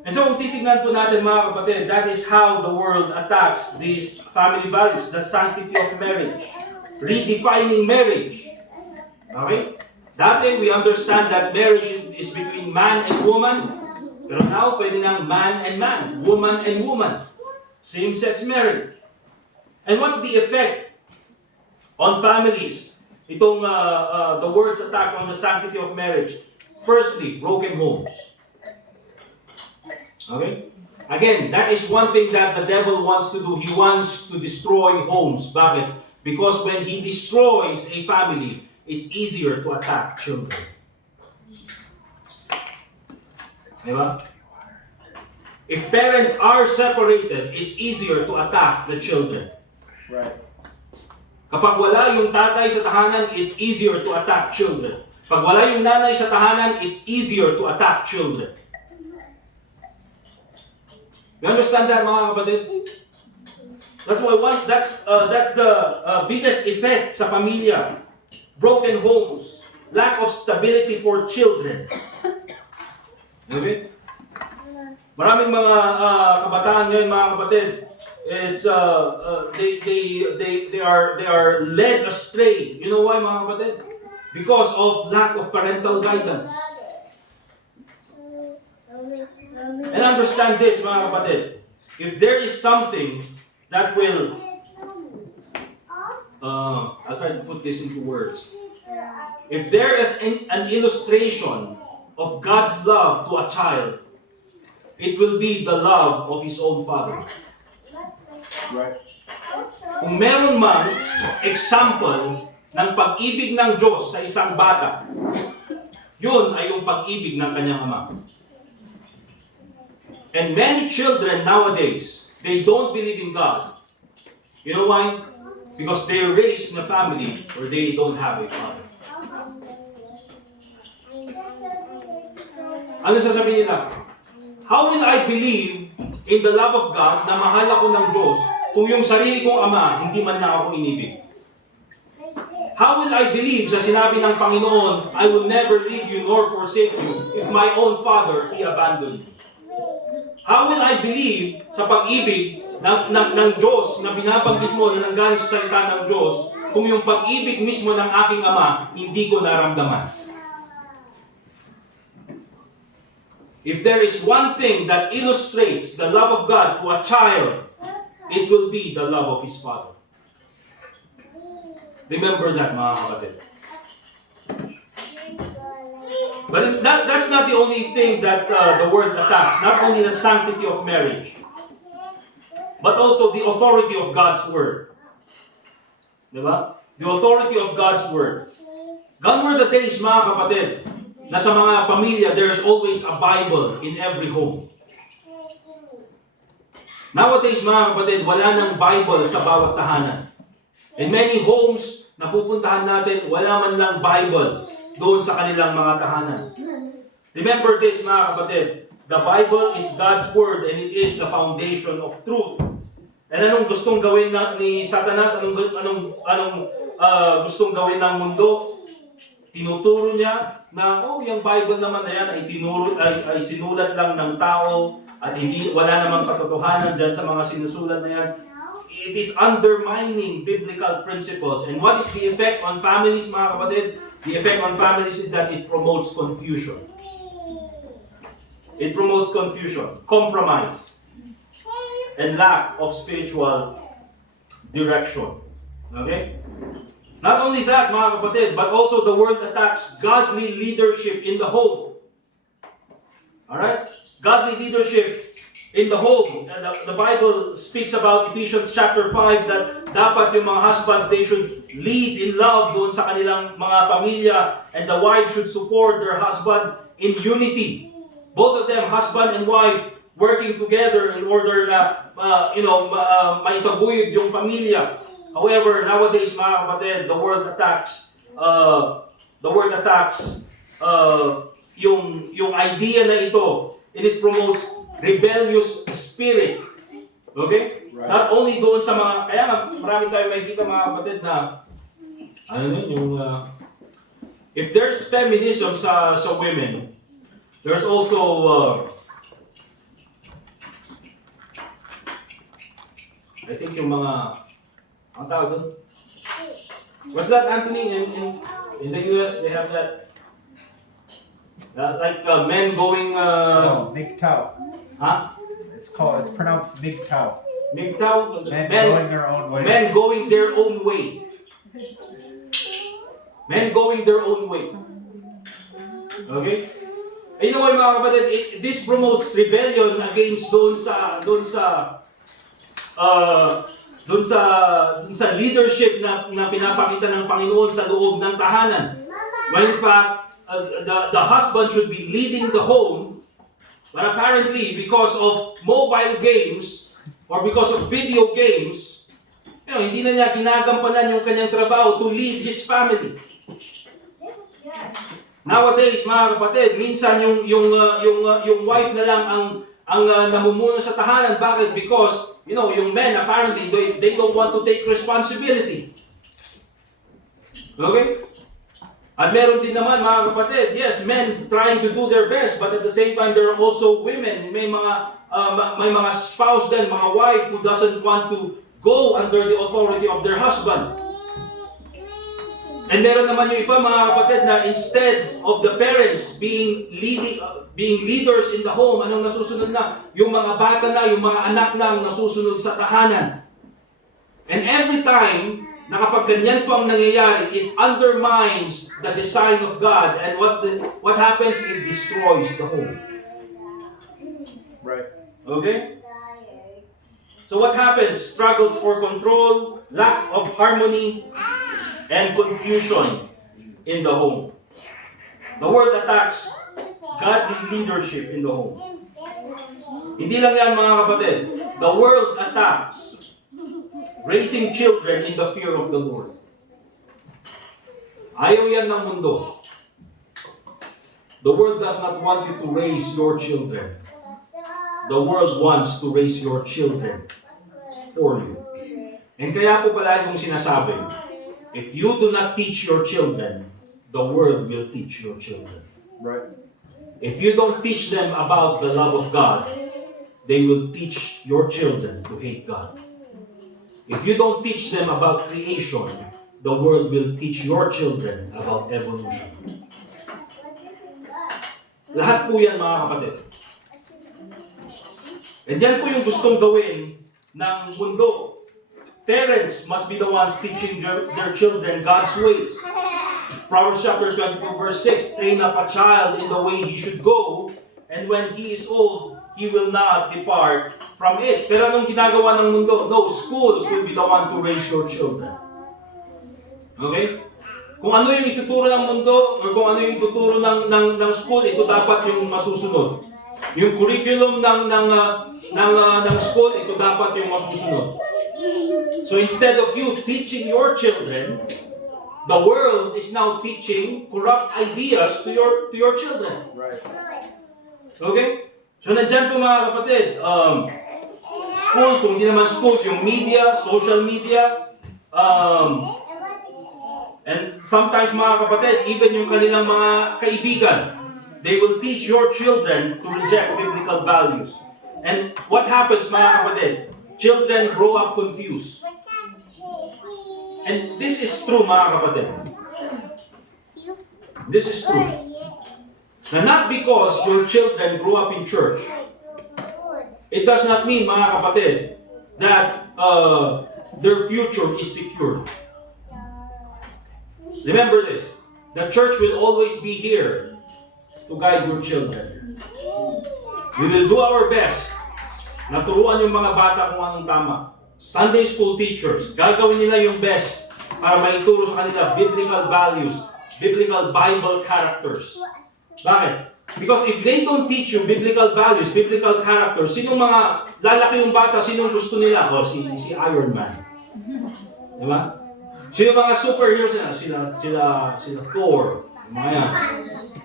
And so kung titignan po natin, mga kapatid, that is how the world attacks these family values, the sanctity of marriage, redefining marriage. Okay? Dati, we understand that marriage is between man and woman, pero now, pwede nang man and man, woman and woman. Same-sex marriage. And what's the effect on families? Itong the world's attack on the sanctity of marriage. Firstly, broken homes. Okay? Again, that is one thing that the devil wants to do. He wants to destroy homes. Bakit? Because when he destroys a family, it's easier to attack children. Diba? If parents are separated, it's easier to attack the children. Right. Kapag wala yung tatay sa tahanan, it's easier to attack children. Pag wala yung nanay sa tahanan, it's easier to attack children. You understand that, mga kapatid? That's why that's the biggest effect sa pamilya. Broken homes, lack of stability for children. Okay? Maraming mga kabataan ngayon, mga kapatid, is they are led astray. You know why, mga kapatid? Because of lack of parental guidance. And understand this, mga kapatid. If there is something that will, I'll try to put this into words. If there is an illustration of God's love to a child, it will be the love of his own father. Right. Kung meron man example ng pag-ibig ng Diyos sa isang bata, yun ay yung pag-ibig ng kanyang ama. And many children nowadays, they don't believe in God. You know why? Because they are raised in a family where they don't have a father. Ano sasabihin nila? How will I believe in the love of God na mahal ako ng Diyos kung yung sarili kong ama hindi man na ako inibig? How will I believe sa sinabi ng Panginoon, I will never leave you nor forsake you if my own father, he abandoned me? How will I believe sa pag-ibig ng Diyos na binabanggit mo na nanggaling sa salita ng Diyos kung yung pag-ibig mismo ng aking ama hindi ko naramdaman? If there is one thing that illustrates the love of God to a child, it will be the love of his father. Remember that, mga kapatid. But that's not the only thing that the word attacks. Not only the sanctity of marriage, but also the authority of God's word. Diba? The authority of God's word. Gone were the days, mga kapatid, na sa mga pamilya, there's always a Bible in every home. Nowadays, mga kapatid, wala nang Bible sa bawat tahanan. In many homes na pupuntahan natin, wala man lang Bible doon sa kanilang mga tahanan. Remember this, mga kapatid. The Bible is God's word and it is the foundation of truth. And anong gustong gawin ni Satanas? Anong gustong gawin ng mundo? Tinuturo niya na, yung Bible naman na yan ay sinulat lang ng tao at wala namang katotohanan dyan sa mga sinusulat na yan. It is undermining biblical principles. And what is the effect on families, mga kapatid? The effect on families is that it promotes confusion. It promotes confusion, compromise, and lack of spiritual direction. Okay? Not only that, mga kapatid, but also the word attacks godly leadership in the home. Alright? Godly leadership in the home. The Bible speaks about Ephesians chapter 5 that dapat yung mga husbands, they should lead in love doon sa kanilang mga pamilya, and the wife should support their husband in unity. Both of them, husband and wife, working together in order na maitaguyod yung pamilya. However, nowadays, mga kapatid, the world attacks yung idea na ito, and it promotes rebellious spirit. Okay? Right. Not only doon sa mga, kaya nga, marami tayo makikita, mga kapatid, na if there's feminism sa women, there's also I think yung mga ang tawag doon? What's that, Anthony? In the US, they have that like men going MGTOW. huh? It's pronounced MGTOW. MGTOW? Men going their own way. Men going their own way. Men going their own way. Okay? Anyway, mga kapatid, this promotes rebellion against doon sa leadership na pinapakita ng Panginoon sa loob ng tahanan. When in fact, the husband should be leading the home, but apparently because of mobile games or because of video games, hindi na niya ginagampanan yung kanyang trabaho to lead his family. Nowadays, mga kapatid, minsan yung wife na lang ang namumuno sa tahanan. Bakit? Because yung men apparently they don't want to take responsibility. Okay? At meron din naman, mga kapatid, yes, men trying to do their best, but at the same time there are also women, may mga spouse din, mga wife who doesn't want to go under the authority of their husband. And meron naman yung iba, mga kapatid, na instead of the parents being leaders in the home, anong nasusunod na? Yung mga bata na, yung mga anak na ang nasusunod sa tahanan. And every time na kapag ganyan po ang nangyayari, it undermines the design of God. And what happens? It destroys the home. Right. Okay? So what happens? Struggles for control, lack of harmony, and confusion in the home. The word attacks godly leadership in the home. Hindi lang yan, mga kapatid. The world attacks raising children in the fear of the Lord. Ayaw yan ng mundo. The world does not want you to raise your children. The world wants to raise your children for you. And kaya po pala yung sinasabi, if you do not teach your children, the world will teach your children. Right. If you don't teach them about the love of God, they will teach your children to hate God. If you don't teach them about creation, the world will teach your children about evolution. Lahat po yan, mga kapatid. And yan po yung gustong gawin ng mundo. Parents must be the ones teaching their children God's ways. Proverbs chapter 22 verse 6, train up a child in the way he should go, and when he is old, he will not depart from it. Pero anong ginagawa ng mundo? No, schools will be the one to raise your children. Okay? Kung ano yung ituturo ng mundo, or kung ano yung ituturo ng school, ito dapat yung masusunod. Yung curriculum ng school, ito dapat yung masusunod. So instead of you teaching your children, the world is now teaching corrupt ideas to your children. Right. Okay? So nandyan po mga kapatid, schools, kung hindi naman schools, yung media, social media, and sometimes mga kapatid, even yung kanilang mga kaibigan, they will teach your children to reject biblical values. And what happens mga kapatid? Children grow up confused. And this is true mga kapatid. This is true. Na not because your children grew up in church, it does not mean mga kapatid that their future is secure. Remember this, the church will always be here to guide your children. We will do our best na turuan yung mga bata kung anong tama. Sunday school teachers, gagawin nila yung best para maituro sa kanila biblical values, biblical Bible characters. Bakit? Because if they don't teach you biblical values, biblical characters, sinong mga lalaki yung bata, sinong gusto nila? O, si Iron Man. Diba? Sino mga superheroes nila? Sila Thor. Mga yan.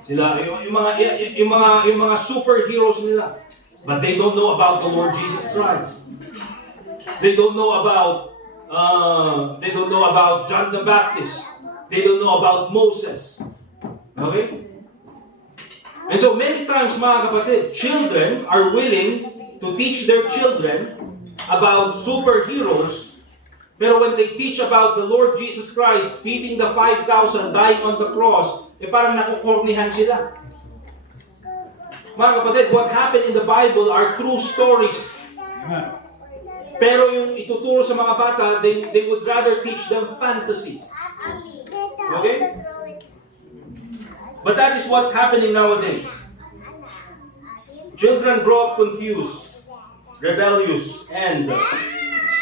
Sila, yung mga superheroes nila. But they don't know about the Lord Jesus Christ. They don't know about John the Baptist. They don't know about Moses. Okay? And so many times, mga kapatid, children are willing to teach their children about superheroes, pero when they teach about the Lord Jesus Christ feeding the 5,000, dying on the cross, parang nakukornihan sila. Mga kapatid, what happened in the Bible are true stories. Pero yung ituturo sa mga bata, they would rather teach them fantasy. Okay? But that is what's happening nowadays. Children grow up confused, rebellious, and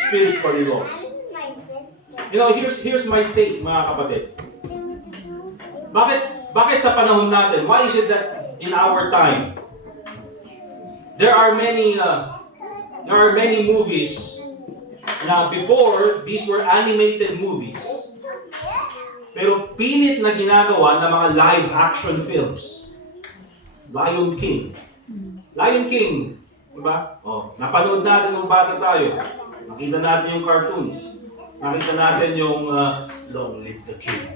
spiritually lost. You know, here's my take, mga kapatid. Bakit sa panahon natin? Why is it that in our time there are many movies? Now, before these were animated movies. Pero pinit na ginagawa ng mga live action films. Lion King. Lion King. Diba? Oh, napanood natin nung bata tayo. Nakita natin yung cartoons. Nakita natin yung Long Live the King.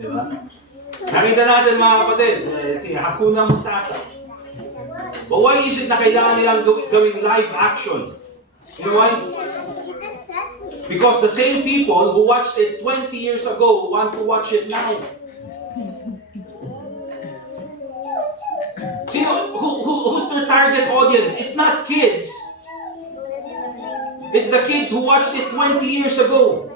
Diba? Nakita natin mga kapatid, si Hakuna Matata. But why is it na kailangan nilang gawing live action? You know why? Because the same people who watched it 20 years ago want to watch it now. Who's their target audience? It's not kids. It's the kids who watched it 20 years ago.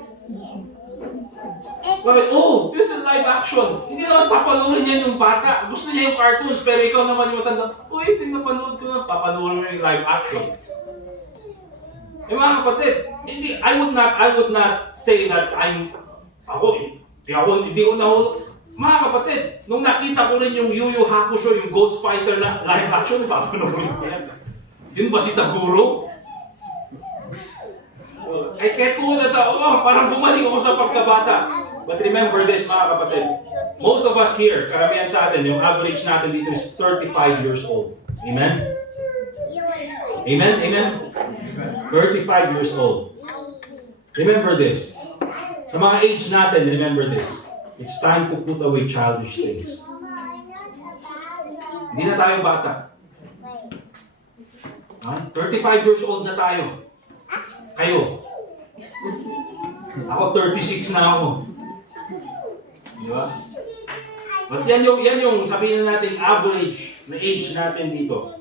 Bakit? Oh, this is live action. Hindi naman papanoorin niya yung bata. Gusto niya yung cartoons, pero ikaw naman yung matanda. Uy, napanood ko na. Papanoorin mo yung live action. Eh mga kapatid, I would not say that hindi ko nahulog. Mga kapatid, nung nakita ko rin yung Yu Yu Hakusho, yung Ghost Fighter na live action, papanoorin ko yan. Yun ba si Taguro? Eh, kahit ko na tao, parang bumalik ako sa pagkabata. But remember this, mga kapatid. Most of us here, karamihan sa atin, yung average natin dito is 35 years old. Amen? Amen? Amen? 35 years old. Remember this. Sa mga age natin, remember this. It's time to put away childish things. Hindi na tayo bata. 35 years old na tayo. Kayo. Ako 36 na ako. Di ba? But yan yung sabihin na natin average na age natin dito.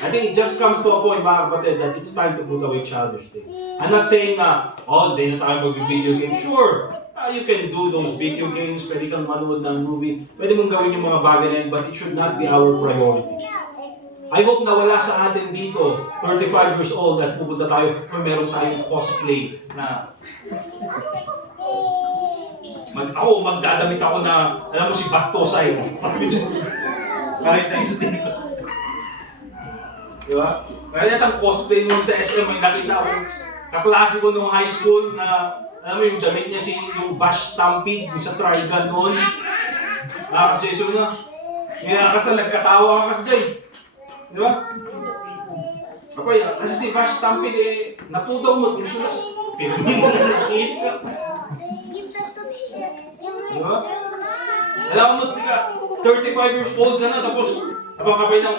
I think it just comes to a point, mga kapatid, that it's time to put away childish things. I'm not saying na, oh, di na tayo mag-video games. Sure, you can do those video games, pwede kang manood ng movie, pwede mong gawin yung mga bagay na yun, but it should not be our priority. I hope na wala sa atin dito, 35 years old, at pupunta tayo, kung meron tayong cosplay na magdadamit ako na, alam mo si Baktosay. Kahit na isa din ko. Di ba? Kaya natang cosplay nung sa SM, may nakita ko. Kaklase ko nung high school na, alam mo yung damit niya yung Bash Stampede, yung sa Trigun noon. Kasi Jason na. Kasi nagkatawa ka kasi dyan. Di ba? Kasi si Bash Stampede napudaw mo, yung sulas. Pero hindi mo na nakikita. Diba? Alam mo sila, 35 years old ka na, tapos napakapay ng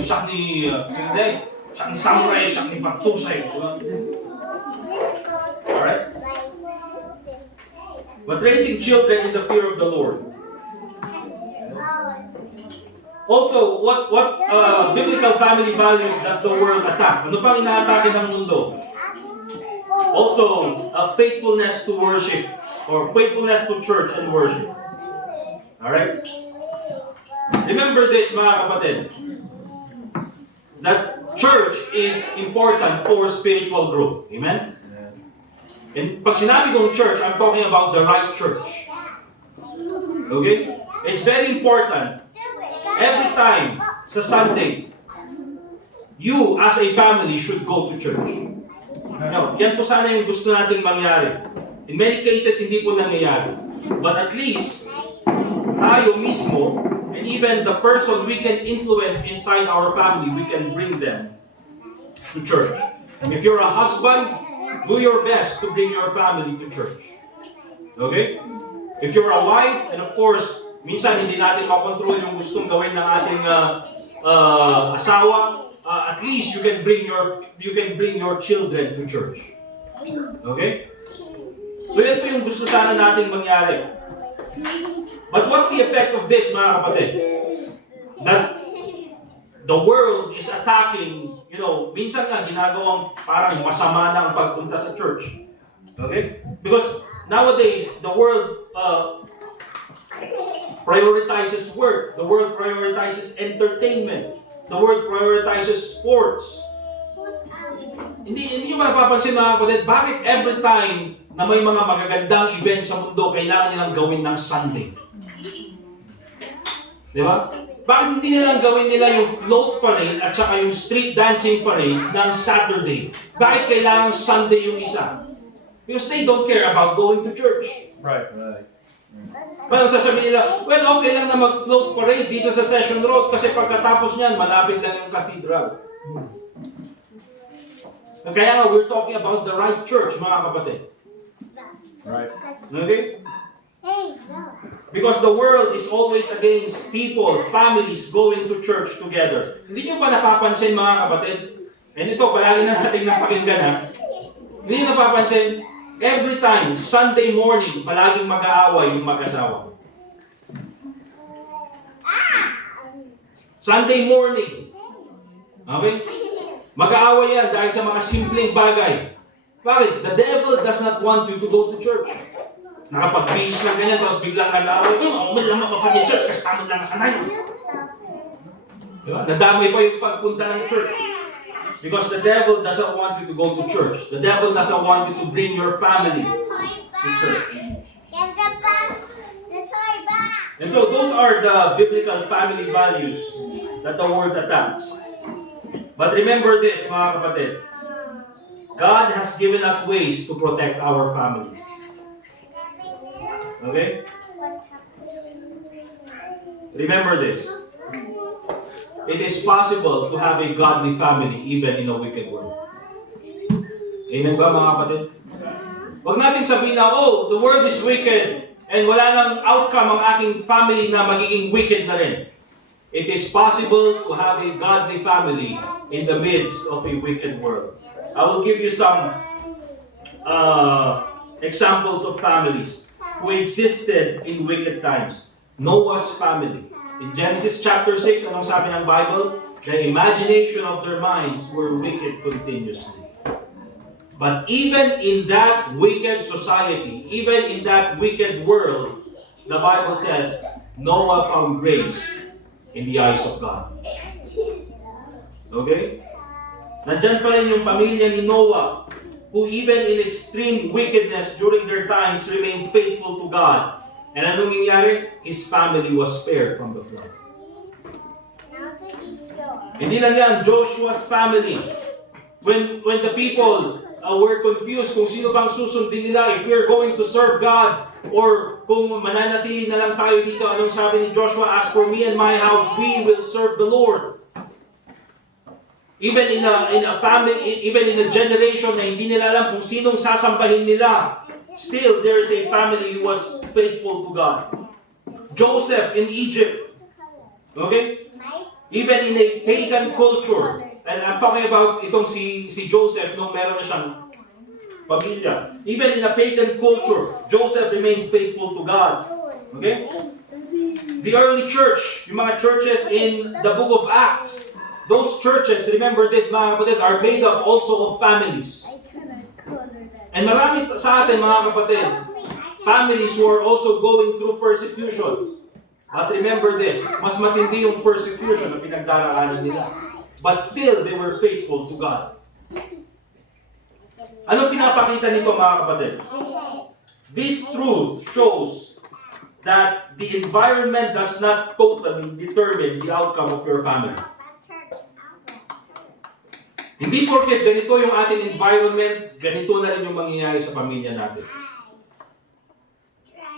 siyak ni Samurai, siyak ni Baktosay. Diba? Alright? But raising children in the fear of the Lord. Also, what biblical family values does the world attack? Ano pang inaatake ng mundo? Also, faithfulness to worship. Or faithfulness to church and worship. Alright? Remember this, mga kapatid. That church is important for spiritual growth. Amen? And pag sinabi kong church, I'm talking about the right church. Okay? It's very important. Every time sa Sunday, you as a family should go to church. Now, yan po sana yung gusto nating mangyari. In many cases, hindi po nangyayari. But at least, tayo mismo, and even the person we can influence inside our family, we can bring them to church. If you're a husband, do your best to bring your family to church. Okay? If you're a wife, and of course, minsan hindi natin makontrol yung gustong gawin ng ating asawa, at least you can bring your children to church. Okay? So yan po yung gusto sana natin mangyari. But what's the effect of this, mga kapatid? That the world is attacking, minsan nga ginagawang parang masama na ang pagpunta sa church. Okay? Because nowadays, the world prioritizes work. The world prioritizes entertainment. The world prioritizes sports. Hindi nyo mapapansin, mga kapatid, bakit every time na may mga magagandang event sa mundo, kailangan nilang gawin ng Sunday? Di ba? Bakit hindi nilang gawin nila yung float parade at saka yung street dancing parade ng Saturday? Bakit kailangan Sunday yung isa? Because they don't care about going to church. Right. Parang sasabihin nila, well, okay lang na mag-float parade dito sa Session Road kasi pagkatapos niyan, malapit lang yung cathedral. Kaya nga, we're talking about the right church, mga kapatid. Right. Okay? Because the world is always against people, families going to church together. Hindi nyo pa napapansin, mga kapatid? And ito, palagi na natin napakinggan, ha? Hindi nyo napapansin, every time, Sunday morning, palaging mag-aaway yung mag-asawa. Sunday morning. Okay? Mag-aaway yan dahil sa mga simpleng bagay. Bakit? The devil does not want you to go to church. Nakapag-bihis na ganyan, tapos biglang nag-aaway, umul lang mapapag-church kasi tamad lang nakanay. Diba? Nadamay pa yung pagpunta ng church. Because the devil doesn't want you to go to church. The devil doesn't want you to bring your family to church. And so those are the biblical family values that the world attacks. But remember this, mga kapatid. God has given us ways to protect our families. Okay? Remember this. It is possible to have a godly family even in a wicked world. Amen ba, mga kapatid? Huwag natin sabihin na, oh, the world is wicked and wala nang outcome ang aking family na magiging wicked na rin. It is possible to have a godly family in the midst of a wicked world. I will give you some examples of families who existed in wicked times. Noah's family. In Genesis chapter 6, anong sabi ng Bible? The imagination of their minds were wicked continuously. But even in that wicked society, even in that wicked world, the Bible says, Noah found grace in the eyes of God. Okay? Nandyan pa rin yung pamilya ni Noah, who even in extreme wickedness during their times remained faithful to God. And anong nangyari? His family was spared from the flood. Hindi lang yan, Joshua's family. When the people were confused kung sino bang susundin nila, if we're going to serve God, or kung mananatili na lang tayo dito, anong sabi ni Joshua? As for me and my house, we will serve the Lord. Even in a family, even in a generation na hindi nila alam kung sinong sasambahin nila, still there is a family who was faithful to God. Joseph in Egypt, okay? Even in a pagan culture, and I'm talking about itong si Joseph nung meron na siyang pamilya. Even in a pagan culture, Joseph remained faithful to God. Okay? The early church, yung mga churches in the book of Acts, those churches, remember this mga kapatid, are made up also of families. And marami sa atin mga kapatid, families who are also going through persecution. But remember this, mas matindi yung persecution na pinagdaraanan nila. But still, they were faithful to God. Anong pinapakita nito mga kapatid? This truth shows that the environment does not totally determine the outcome of your family. Hindi porket ganito yung ating environment, ganito na rin yung mangyayari sa pamilya natin.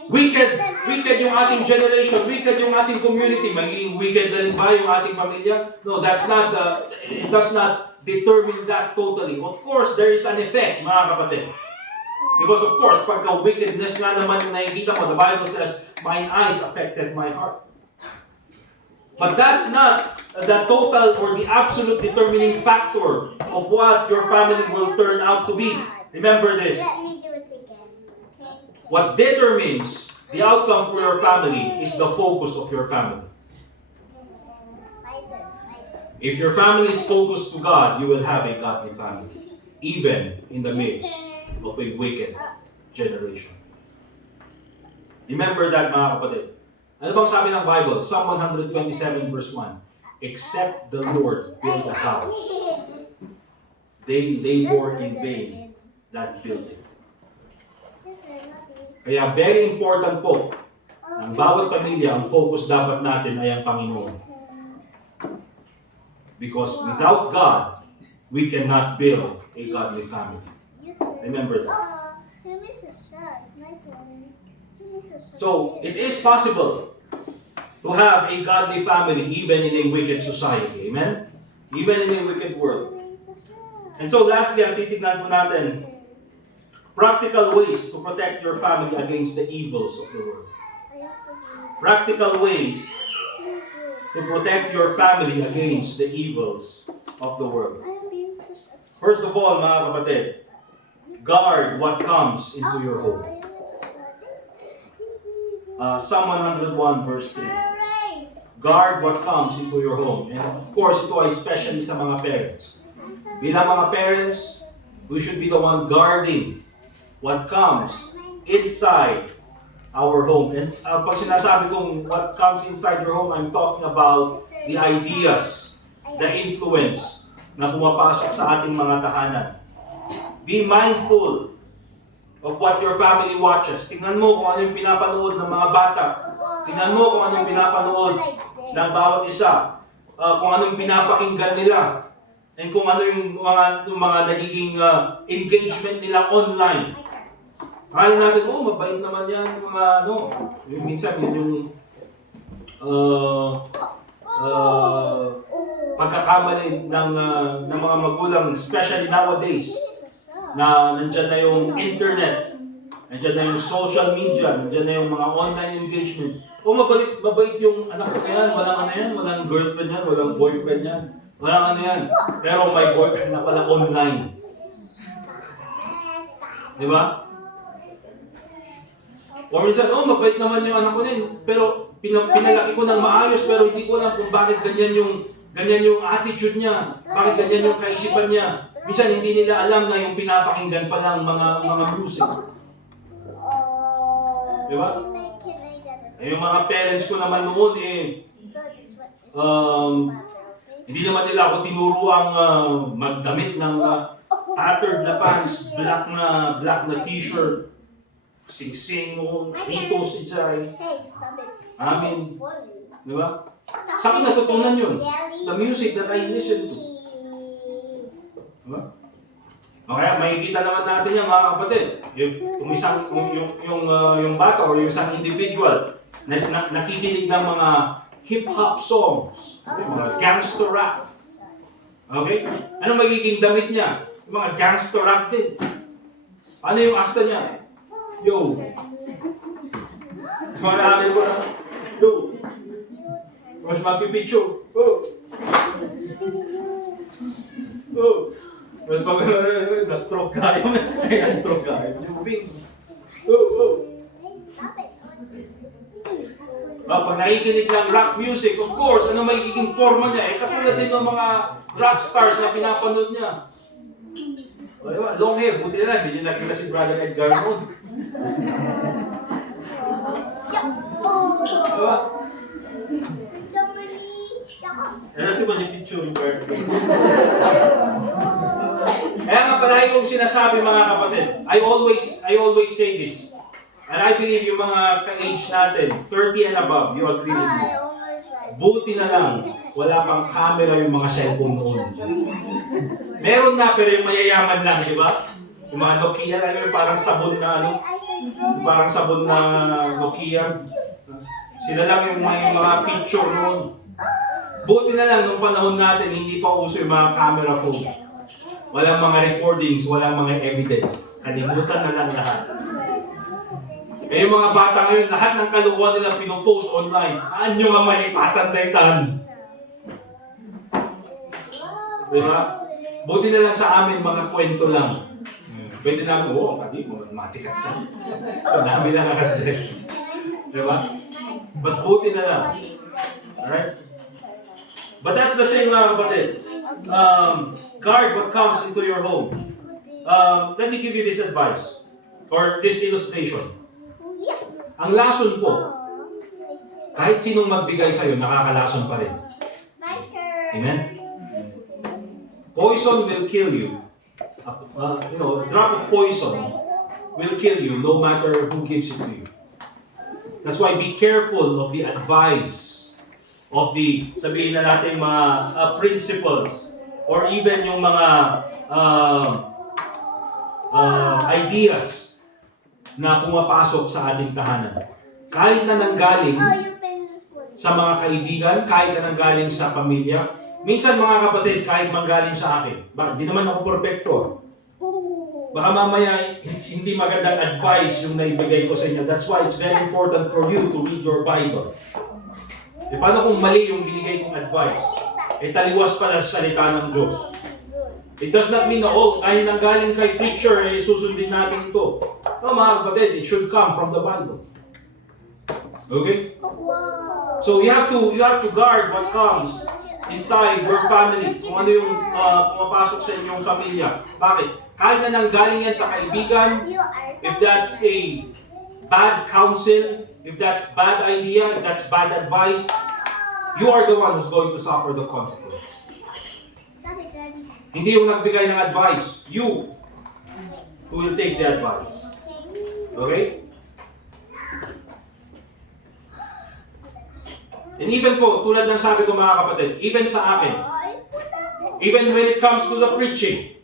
Wicked yung ating generation, wicked yung ating community, magiging wicked na rin ba yung ating pamilya? No, it does not determine that totally. Of course, there is an effect, mga kapatid. Because of course, pagka wickedness nga naman yung nakikita mo, the Bible says, mine eyes affected my heart. But that's not the total or the absolute determining factor of what your family will turn out to be. Remember this. Let me do it again. What determines the outcome for your family is the focus of your family. If your family is focused to God, you will have a godly family, even in the midst of a wicked generation. Remember that, mga kapatid. Ano bang sabi ng Bible? Psalm 127 verse 1. Except the Lord build a house, they labor in vain that build it. Kaya very important po, ang bawat pamilya, ang focus dapat natin ay ang Panginoon. Because without God, we cannot build a godly family. Remember that. So, it is possible to have a godly family even in a wicked society. Amen? Even in a wicked world. And so lastly, ang titignan po natin, practical ways to protect your family against the evils of the world. Practical ways to protect your family against the evils of the world. First of all, mga kapatid, guard what comes into your home. Psalm 101 verse 3. Guard what comes into your home. And of course, ito ay especially sa mga parents. Bilang mga parents, we should be the one guarding what comes inside our home. And pag sinasabi kong what comes inside your home, I'm talking about the ideas, the influence na pumapasok sa ating mga tahanan. Be mindful of what your family watches. Tingnan mo kung ano yung pinapanood ng mga bata. Tingnan mo kung ano yung pinapanood ng bawat isa. Kung ano yung pinapakinggan nila. And kung ano yung mga nagiging engagement nila online. Akala natin, mabait naman yan. Yung minsan yung pagkakamali ng mga magulang, especially nowadays, na nandyan na yung internet, nandyan na yung social media, nandyan na yung mga online engagement. Mabait yung anak ko yan, walang girlfriend yan, walang boyfriend yan, walang pero may boyfriend na pala online. Di ba? O minsan, mabait naman yung anak ko din, pero pinalaki ko ng maayos pero hindi ko alam kung bakit ganyan yung attitude niya, bakit ganyan yung kaisipan niya. Minsan hindi nila alam na yung pinapakinggan pa lang mga music. Di ba? Yung mga parents ko naman noon hindi naman nila ako tinuruang magdamit ng tattered na pants, black na t-shirt, sing-sing mo, ito si Jai. Amin. Di ba? Saan ko natutunan yun? The music that I listen to. Diba? Kaya makikita naman natin yan mga kapatid. Yung bata o yung isang individual nakikinig ng mga hip-hop songs, mga gangster rap. Okay? Ano magiging damit niya? Yung mga gangster rap din. Ano yung asta niya? Yo! Marami ko na. Yo! Mas mapipicture. Oh! Oh! Mas pag na-stroke kayo. Na-stroke kayo. Bing! Oh! Pag nakikinig ng rock music, of course, ano magiging forma niya? Katulad din ng mga rock stars na pinapanood niya. O, diba? Long hair, buti na lang, hindi niya nakita si Brother Edgar noon. Diba? Ano ito ba yung picture yung birthday? Kaya nga palagi kong sinasabi mga kapatid, I always say this. And I believe yung mga ka-age natin, 30 and above, you agree with me? Buti na lang, wala pang camera yung mga cellphone noon. Meron na pero yung mayayaman lang, di ba? Yung mga Nokia lang yung parang sabon na parang sabon na Nokia. Sila lang yung mga picture noon. Buti na lang nung panahon natin, hindi pa uso yung mga camera phone. Walang mga recordings, walang mga evidence. Kalimutan na lang lahat. Eh yung mga bata ngayon, lahat ng kalukuhan nila pinupost online. Anyo nga malipatan sa itan. Diba? Buti na lang sa amin, mga kwento lang. Pwede namin, kadi mo, matikat ka. So, dami lang kasi. Diba? But buti na lang. Alright? But that's the thing mga kapatid. Guard what comes into your home. Let me give you this advice. Or this illustration. Ang lason po, kahit sinong magbigay sa'yo, nakakalason pa rin. Amen? Poison will kill you. A drop of poison will kill you no matter who gives it to you. That's why be careful of the advice of the, sabihin na natin mga principles or even yung mga ideas na pumapasok sa ating tahanan. Kahit na nanggaling sa mga kaibigan, kahit na nanggaling sa pamilya, minsan mga kapatid, kahit manggaling sa akin, bakit? Di naman ako perfecto. Baka mamaya hindi magandang advice yung naibigay ko sa inyo. That's why it's very important for you to read your Bible. E paano kung mali yung binigay kong advice? E taliwas pala sa salita ng Diyos. It does not mean na, kahit nanggaling kay preacher, susundin natin ito. No, mga kapatid, it should come from the Bible. Okay? So you have to guard what comes inside your family. Kung ano yung pumapasok sa inyong pamilya. Bakit? Kahit na nanggaling yan sa kaibigan, if that's a bad counsel, if that's bad idea, if that's bad advice, you are the one who's going to suffer the consequence. Hindi yung nagbigay ng advice. You who will take the advice. Okay? And even po, tulad ng sabi ko mga kapatid, even sa akin, even when it comes to the preaching,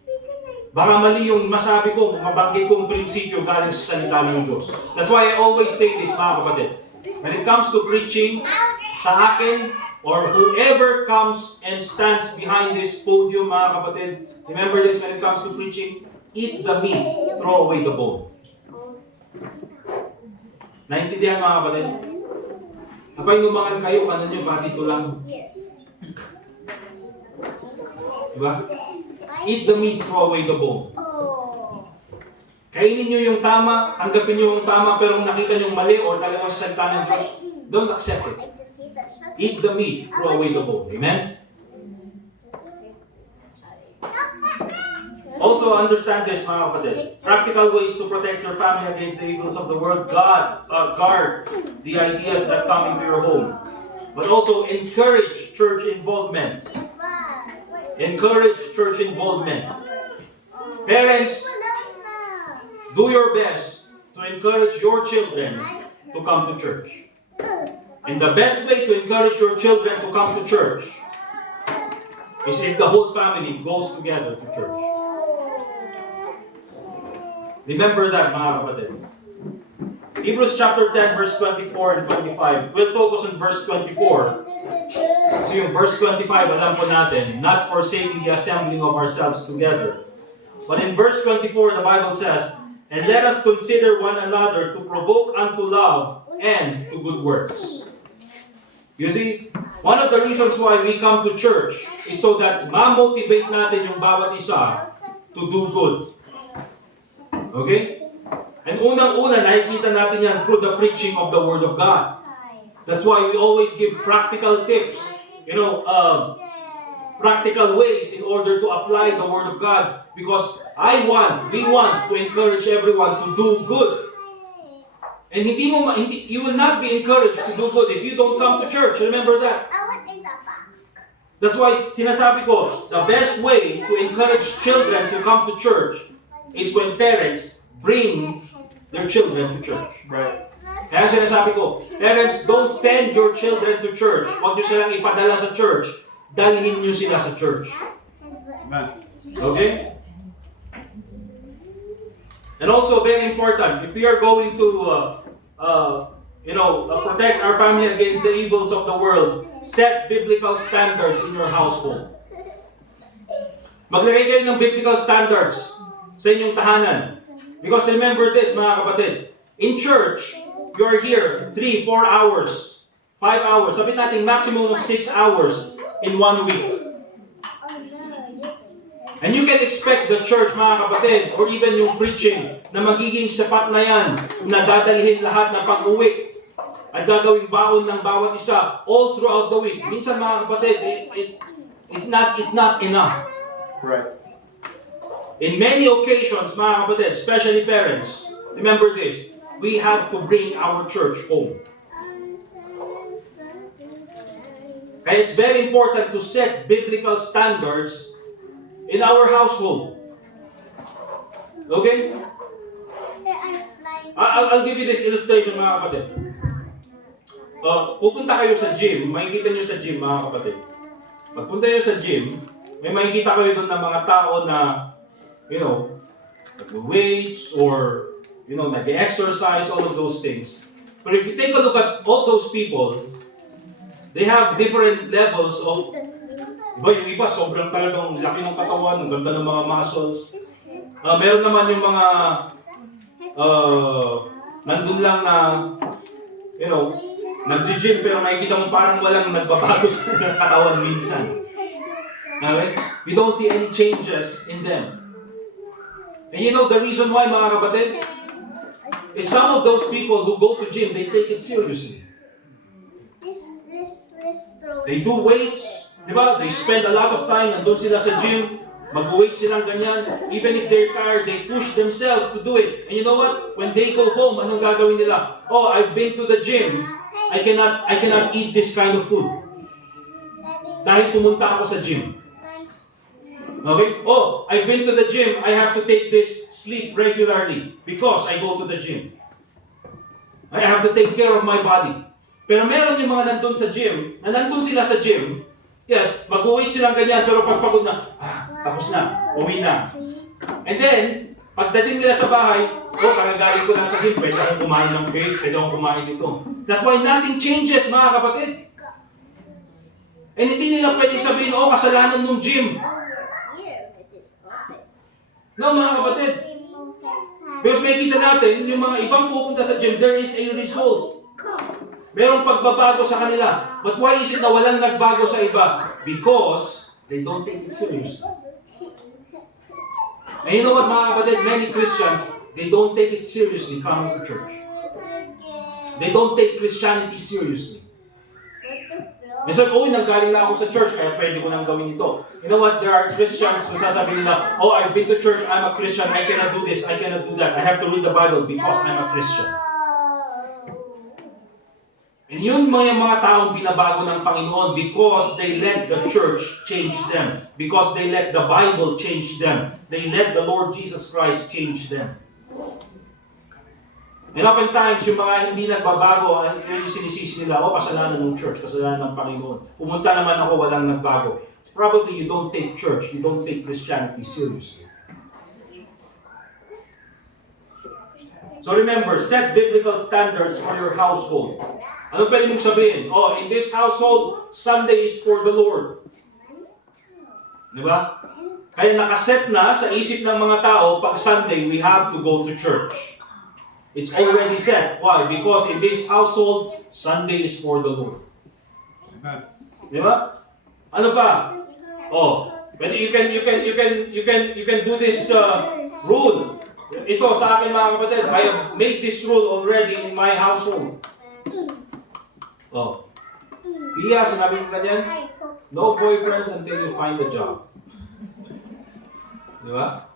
baka mali yung masabi ko, mabanggit kong prinsipyo galing sa salita ng Diyos. That's why I always say this mga kapatid. When it comes to preaching, sa akin, or whoever comes and stands behind this podium, mga kapatid, remember this when it comes to preaching, eat the meat, throw away the bone. Naintindihan mga kapatid? Kapag numangan kayo, ano nyo, bakit ito lang? Diba? Eat the meat, throw away the bone. Kainin nyo yung tama, tanggapin nyo yung tama, pero kung nakita nyo yung mali, or talagang salita ng Diyos, don't accept it. I just hate that shut. Eat the meat, throw away the bone. Amen? Also understand this, mga kapatid. Practical ways to protect your family against the evils of the world. Guard the ideas that come into your home. But also encourage church involvement. Encourage church involvement. Parents, do your best to encourage your children to come to church. And the best way to encourage your children to come to church is if the whole family goes together to church. Remember that, mga kapatid. Hebrews chapter 10, verse 24 and 25. We'll focus on verse 24. So yung verse 25, alam po natin, not forsaking the assembling of ourselves together. But in verse 24, the Bible says, and let us consider one another to provoke unto love and to good works. You see, one of the reasons why we come to church is so that ma-motivate natin yung bawat isa to do good. Okay? And unang-una, nakikita natin yan through the preaching of the Word of God. That's why we always give practical tips, practical ways in order to apply the Word of God. Because we want to encourage everyone to do good. And you will not be encouraged to do good if you don't come to church. Remember that. That's why sinasabi ko, the best way to encourage children to come to church is when parents bring their children to church. Right. Kaya sinasabi ko, parents, don't send your children to church. Huwag nyo silang ipadala sa church. Dalhin nyo sila sa church. Amen. Okay? And also, very important, if we are going to protect our family against the evils of the world, set biblical standards in your household. Maglagay kayo ng biblical standards sa inyong tahanan. Because remember this, mga kapatid, in church, you are here 3, 4 hours, 5 hours, sabihin natin maximum of 6 hours in 1 week. And you can expect the church, mga kapatid, or even yung preaching, na magiging sapat na yan, na dadalhin lahat ng pag-uwi at gagawing baon ng bawat isa all throughout the week. Minsan, mga kapatid, it's not enough. Right. In many occasions, mga kapatid, especially parents, remember this, we have to bring our church home. And it's very important to set biblical standards in our household. Okay? I'll give you this illustration, mga kapatid. Pupunta kayo sa gym, makikita nyo sa gym, mga kapatid. Pagpunta nyo sa gym, may makikita kayo doon ng mga tao na weights or, nag-exercise, all of those things. But if you take a look at all those people, they have different levels of, yung iba, sobrang talagang laki ng katawan, ang ganda ng mga muscles. Meron naman yung mga, nandun lang na, nag-gym pero makikita mo parang walang nagbabago sa katawan minsan. Okay? We don't see any changes in them. And the reason why, mga kapatid, is some of those people who go to gym, they take it seriously. They do weights, di ba? They spend a lot of time, nandun sila sa gym, mag-weight silang ganyan. Even if they're tired, they push themselves to do it. And you know what? When they go home, anong gagawin nila? Oh, I've been to the gym. I cannot eat this kind of food. Dahil pumunta ako sa gym. Okay? Oh, I've been to the gym. I have to take this sleep regularly because I go to the gym. I have to take care of my body. Pero meron yung mga nandun sa gym, na nandun sila sa gym, yes, mag-weight silang ganyan, pero pagpagod na, tapos na, uwi na. And then, pagdating nila sa bahay, kakagaling ko lang sa gym, pwede akong kumain ng cake, pwede akong kumain dito. That's why nothing changes, mga kapatid. And hindi nila pwedeng sabihin, kasalanan ng gym. No, mga kapatid. Because makikita natin, yung mga ibang pupunta sa gym, there is a result. Merong pagbabago sa kanila. But why is it na walang nagbago sa iba? Because they don't take it seriously. And you know what, mga kapatid? Many Christians, they don't take it seriously coming to church. They don't take Christianity seriously. Minsan, nanggaling na ako sa church, kaya pwede ko nang gawin ito. You know what? There are Christians who sasabihin nila, oh, I've been to church, I'm a Christian, I cannot do this, I cannot do that. I have to read the Bible because I'm a Christian. And yun mga taong binabago ng Panginoon because they let the church change them. Because they let the Bible change them. They let the Lord Jesus Christ change them. And oftentimes, yung mga hindi nagbabago, yung sinisisi nila, kasalanan ng church, kasalanan ng Panginoon. Pumunta naman ako, walang nagbago. Probably you don't take church, you don't take Christianity seriously. So remember, set biblical standards for your household. Ano pwede mong sabihin? Oh, in this household, Sunday is for the Lord. Di ba? Kaya nakaset na sa isip ng mga tao, pag Sunday, we have to go to church. It's already set. Why? Because in this household, Sunday is for the Lord. Di ba? Ano pa? Oh, pwede you can do this rule. Ito sa akin mga kapatid, I have made this rule already in my household. Oh. Pia, sinabi mo ganyan? No boyfriends until you find a job. Di ba?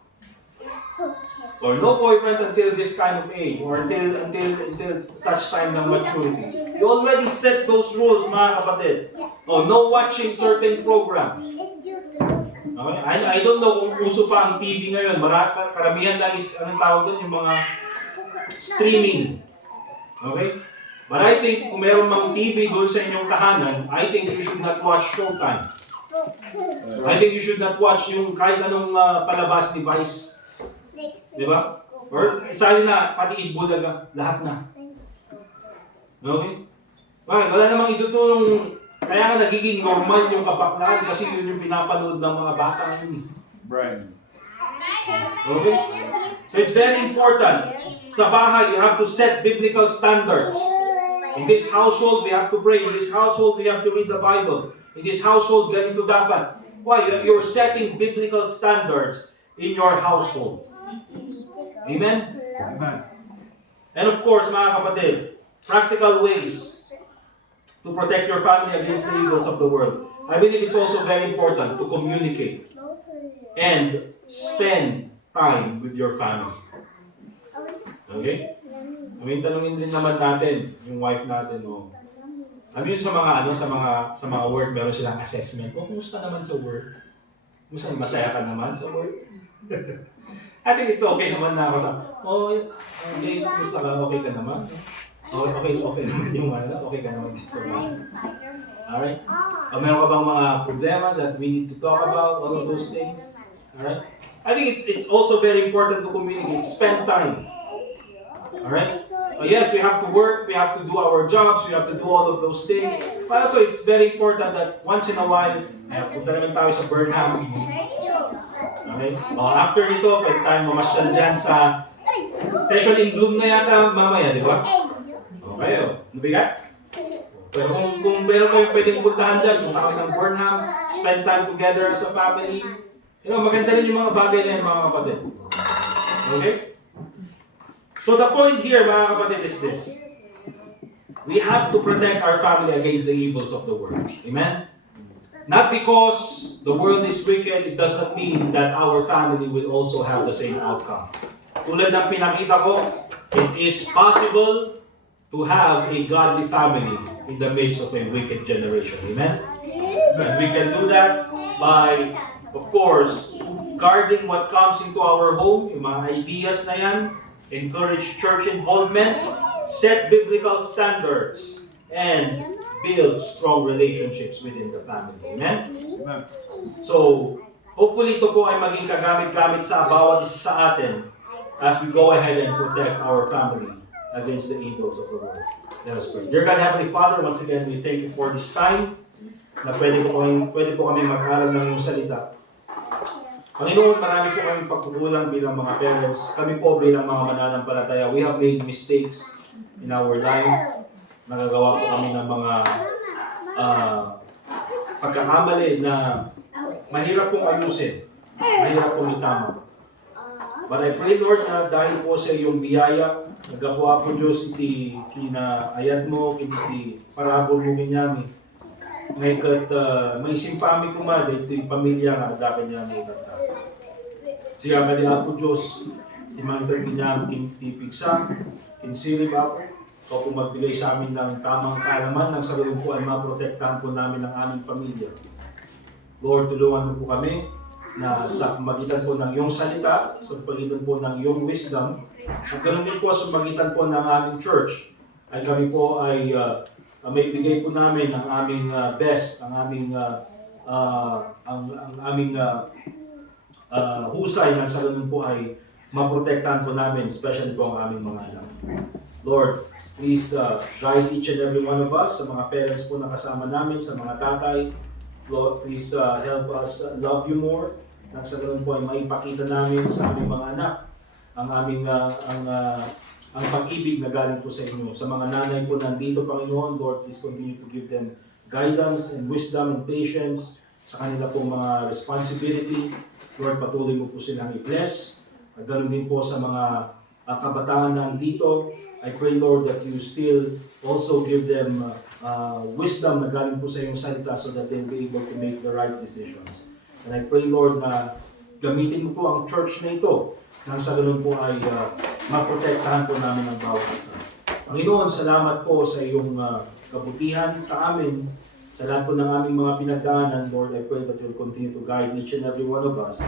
Or no boyfriends until this kind of age, or until such time ng maturity. You already set those rules, mga kapatid. Oh, no watching certain programs. Okay? I don't know kung uso pa ang TV ngayon. Karamihan lang is, anong tawag doon, yung mga streaming. Okay? But I think kung meron mang TV doon sa inyong tahanan, I think you should not watch Showtime. I think you should not watch yung kahit anong palabas ni Vice. Di ba? Or isali na, pati Itbulaga, lahat na. Okay? Bakit? Wala namang itutulong, kaya nga nagiging normal yung kapaklaan kasi yun yung pinapanood ng mga bata yun. Right. Okay? So it's very important. Sa bahay, you have to set biblical standards. In this household, we have to pray. In this household, we have to read the Bible. In this household, ganito dapat. Why? You're setting biblical standards in your household. Amen? Amen. And of course, mga kapatid, practical ways to protect your family against the evils of the world. I believe it's also very important to communicate and spend time with your family. Okay? I mean, tanungin din naman natin yung wife natin, I mean, sa mga work, meron silang assessment. Kumusta naman sa work? Kumusta, masaya ka naman sa work? I think it's okay naman na ako sa, okay, kumusta ka? Okay ka naman? Okay naman yung okay ka naman sa work. Alright? Meron ka bang mga problema that we need to talk about? All of those things? Alright? I think it's also very important to communicate. Spend time. Alright? Yes, we have to work, we have to do our jobs, we have to do all of those things. But also, it's very important that once in a while, punta naman tayo sa Burnham. Okay? After nito, pwede tayo mamasyal dyan sa Session in Bloom na yata mamaya, di ba? Okay, nabigat? Pero kung meron kayo pwedeng puntahan dyan, punta kayo ng Burnham, spend time together as a family. Maganda rin yung mga bagay na yan, mga kapatid. Okay? So the point here, mga kapatid, is this. We have to protect our family against the evils of the world. Amen? Not because the world is wicked, it does not mean that our family will also have the same outcome. Tulad ng pinakita ko, it is possible to have a godly family in the midst of a wicked generation. Amen? And we can do that by, of course, guarding what comes into our home, yung mga ideas na yan, encourage church involvement, set biblical standards, and build strong relationships within the family. Amen? Amen. So, hopefully ito po ay maging kagamit-gamit sa bawat isa sa atin as we go ahead and protect our family against the evils of the world. Let us pray. Dear God, Heavenly Father, once again, we thank you for this time na pwede po kami mag-aral ng iyong salita. Panginoon, marami po kami pagkukulang bilang mga parents. Kami po bilang mga mananampalataya. We have made mistakes in our life. Nagagawa po kami ng mga pagkakamali na mahirap pong ayusin. Mahirap pong itama. But I pray, Lord, na dahil po sa iyong biyaya, nagawa po Diyos iti kinaayad mo, iti parabol mo kinyami. May may simpami ko man, iti pamilya nga adakan niya mo gata. Siya kaya po Diyos, imangtag kinyami kinitipigsa, kinsilip ako, o kung magbigay sa amin ng tamang kaalaman, ng sa po ay maprotektahan po namin ang aming pamilya. Lord, tulungan mo po kami na sa magitan po ng iyong salita, sa pagitan po ng iyong wisdom, at ganoon din po sa magitan po ng aming church, ay kami po ay may bigay po namin ang aming best, ang aming husay na sa ganun po ay maprotektahan po namin, especially po ang aming mga anak. Lord, please guide each and every one of us, sa mga parents po na kasama namin, sa mga tatay. Lord, please help us love you more. Nang sa ganun po ay maipakita namin sa aming mga anak ang aming ang pag-ibig na galing po sa inyo. Sa mga nanay po nandito, Panginoon, Lord, please continue to give them guidance and wisdom and patience sa kanila po mga responsibility. Lord, patuloy mo po silang i-bless. At ganoon din po sa mga kabataan na nandito. I pray, Lord, that you still also give them wisdom na galing po sa iyong salita so that they'll be able to make the right decisions. And I pray, Lord, na gamitin mo po ang church na ito nang sa ganun po ay maprotektahan po namin ang bawat isa. Panginoon, salamat po sa iyong kabutihan sa amin, sa lahat po ng aming mga pinagdaanan. Lord, I pray that you'll continue to guide each and every one of us.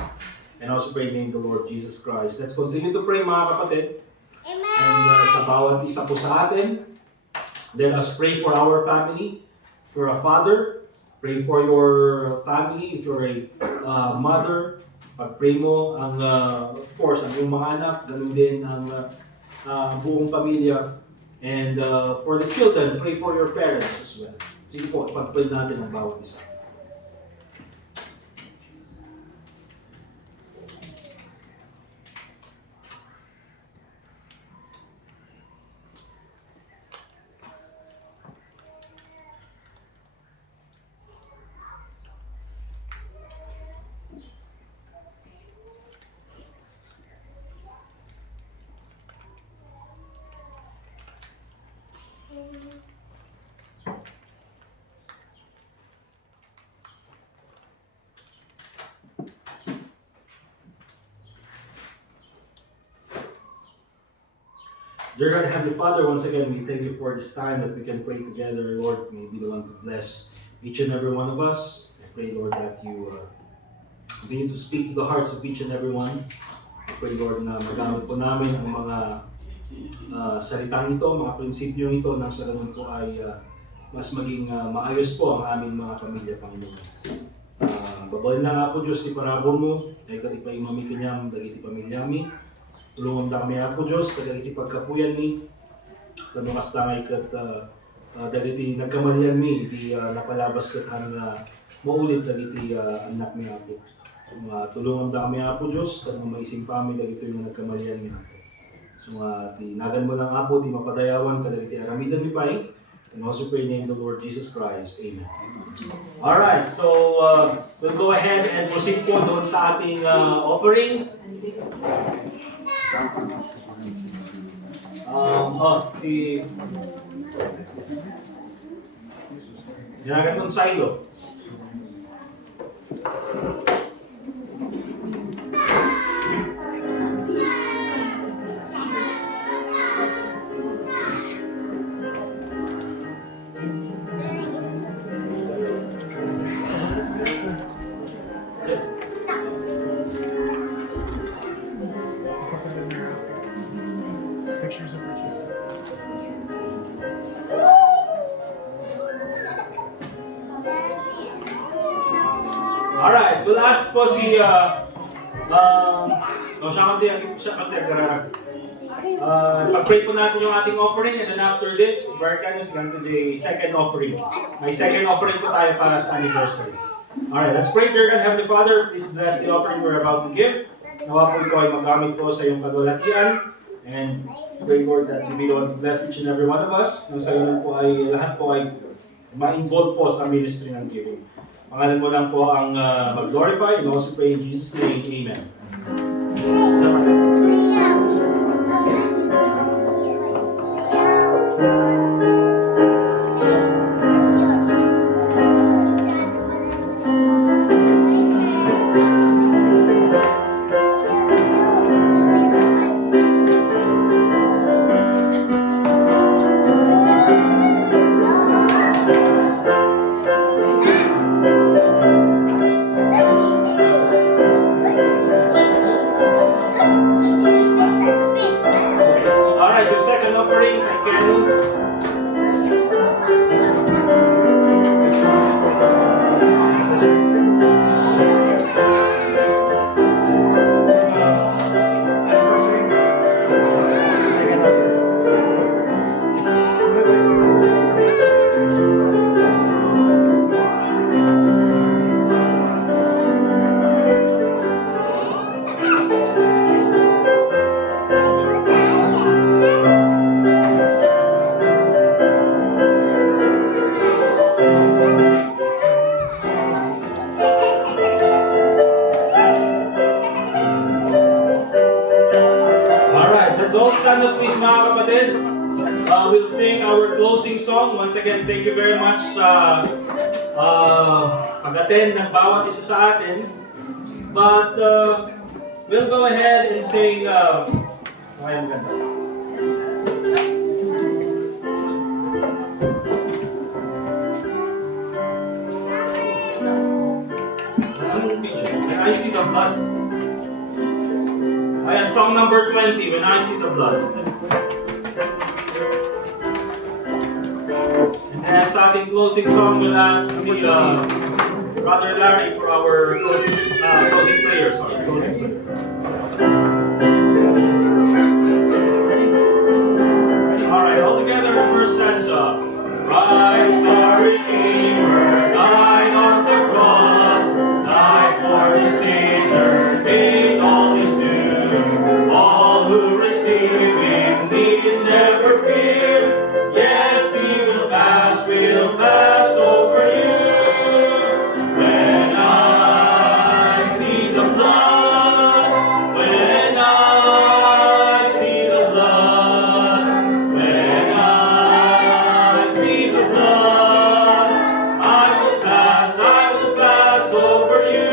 And also pray in the name of the Lord Jesus Christ. Let's continue to pray, mga kapatid. Amen. And sa bawat isa po sa atin, let us pray for our family. If you're a father, pray for your family. If you're a mother, pag-pray mo ang, of course, ang iyong mga anak, ganun din ang buong pamilya. And for the children, pray for your parents as well. Sige po, pag-pray natin ang bawat isa. Dear God, Heavenly Father, once again, we thank you for this time that we can pray together. Lord, may be the one to bless each and every one of us. I pray, Lord, that you continue to speak to the hearts of each and every one. I pray, Lord, na magamit po namin ang mga salitang ito, mga prinsipyong ito, nang sa ganun po ay mas maging maayos po ang aming mga pamilya, Panginoon. Babayin na nga po, Diyos, iparabon mo, ay katipay mamikanyam, dagiti pamilyami. Tulungan kami ako, Diyos, kadagiti pagkapuyan ni, kanukas tangay kat dagiti nagkamalian ni, di napalabas kat na maulit dagiti anak ni ako. Tulungan kami ako, Diyos, kat maisim kami dagiti yung nagkamalian ni ako. So, tinagan mo lang ako, di mapadayawan, kadagiti aramidan ni Pai, and also pray in the name of the Lord Jesus Christ. Amen. Alright, so we'll go ahead and proceed po doon sa ating offering. Si Ginagatong Silo. Pictures of Richard. Alright, we'll ask po si pag-pray po natin yung ating offering, and then after this, Berkan is going to the second offering. May second offering po tayo para sa anniversary. Alright, let's pray. Dear God, Heavenly Father, please bless the offering we're about to give. Nawa po ito ay magamit po sa iyong kadwalatian. And pray, Lord, that you be the one to bless each and every one of us. Nang sa ganun po ay lahat po ay ma-involve po sa ministry ng giving. Pangalan mo lang po ang mag-glorify, and also pray in Jesus' name. Amen. Let's all stand up please mga kapatid. We'll sing our closing song. Once again, thank you very much sa pag-attend ng bawat isa sa atin. But we'll go ahead and sing okay, ang ganda. When I see the blood. Ayan, song number 20, When I See the Blood. And then sa ating closing song, we'll ask si Brother Larry for our closing prayer. Closing prayer. Alright, all together, the first stanza. Christ our Redeemer died on the cross, died for the sinner, paid all his due. All who receive him need never fear. Yes, he will pass over you. When I see the blood, when I see the blood, when I see the blood, I will pass over you.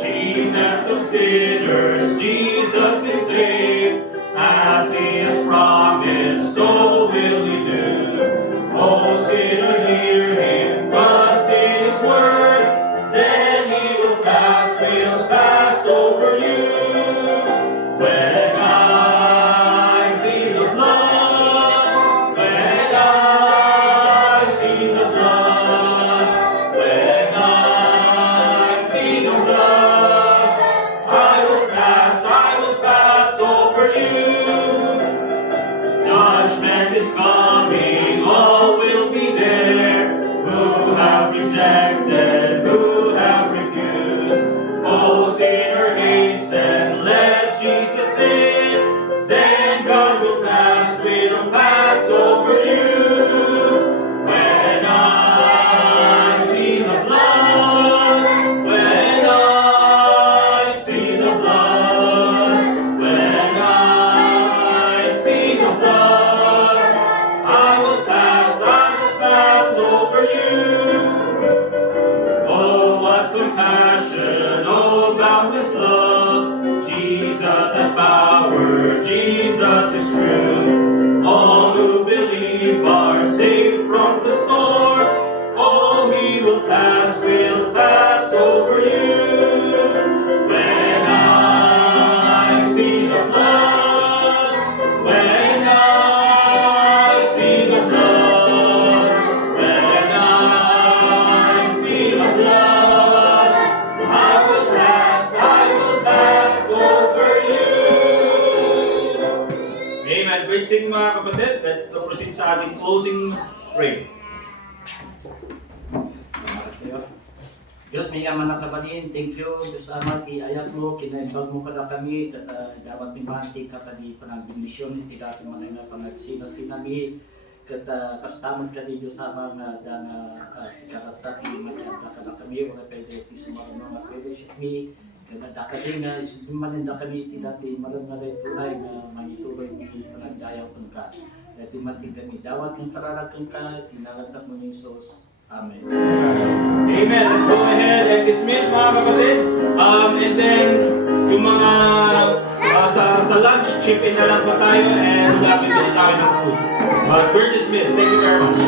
Chiefest of sinners, Jesus can save, as he has promised, so will he do. Oh, sinner, hear him, trust in his word, then he will pass over you. When I see the blood, when I see the blood, when I see the blood, I will pass over you. Judgment is coming, all will be there, who have rejected, who have refused. Oh, sinner, hasten, let Jesus in, then God will pass over you. When I see the blood, when I see the blood, when I see the blood, I will pass over you. Oh, what compassion, oh, boundless love, Jesus hath power, Jesus is true. All who believe are saved from the storm. Oh, he will pass over you. When I see the blood, when I see the blood, when I see the blood, I will pass over you. Amen. Great singing mga kapatid. Let's proceed sa ating closing prayer. Diyos, may yaman na kabalin. Thank you, Diyos Ama, ayat mo, kinaibag mo kada kami, at dapat mimanti ka kadi panagbimisyon, tidak manay na panagsina-sinami, kat kastamod ka di Diyos Ama nga dana sikarata, magkanta ka na kami, wala pwede isumaran mga fellowship me, kada dakading nga, isumanin na kami, tidak malam na rin tunay na manituloy di panagdayaw kong ka. At imanting kami, dawat kang kararakan ka, tinalatak mo ni Jesus. Amen. Amen. Let's go ahead and dismiss mga kapatid. And then, yung mga sa lunch, chip in na lang pa tayo and lapit na tayo ng food. But we're dismissed. Thank you very much.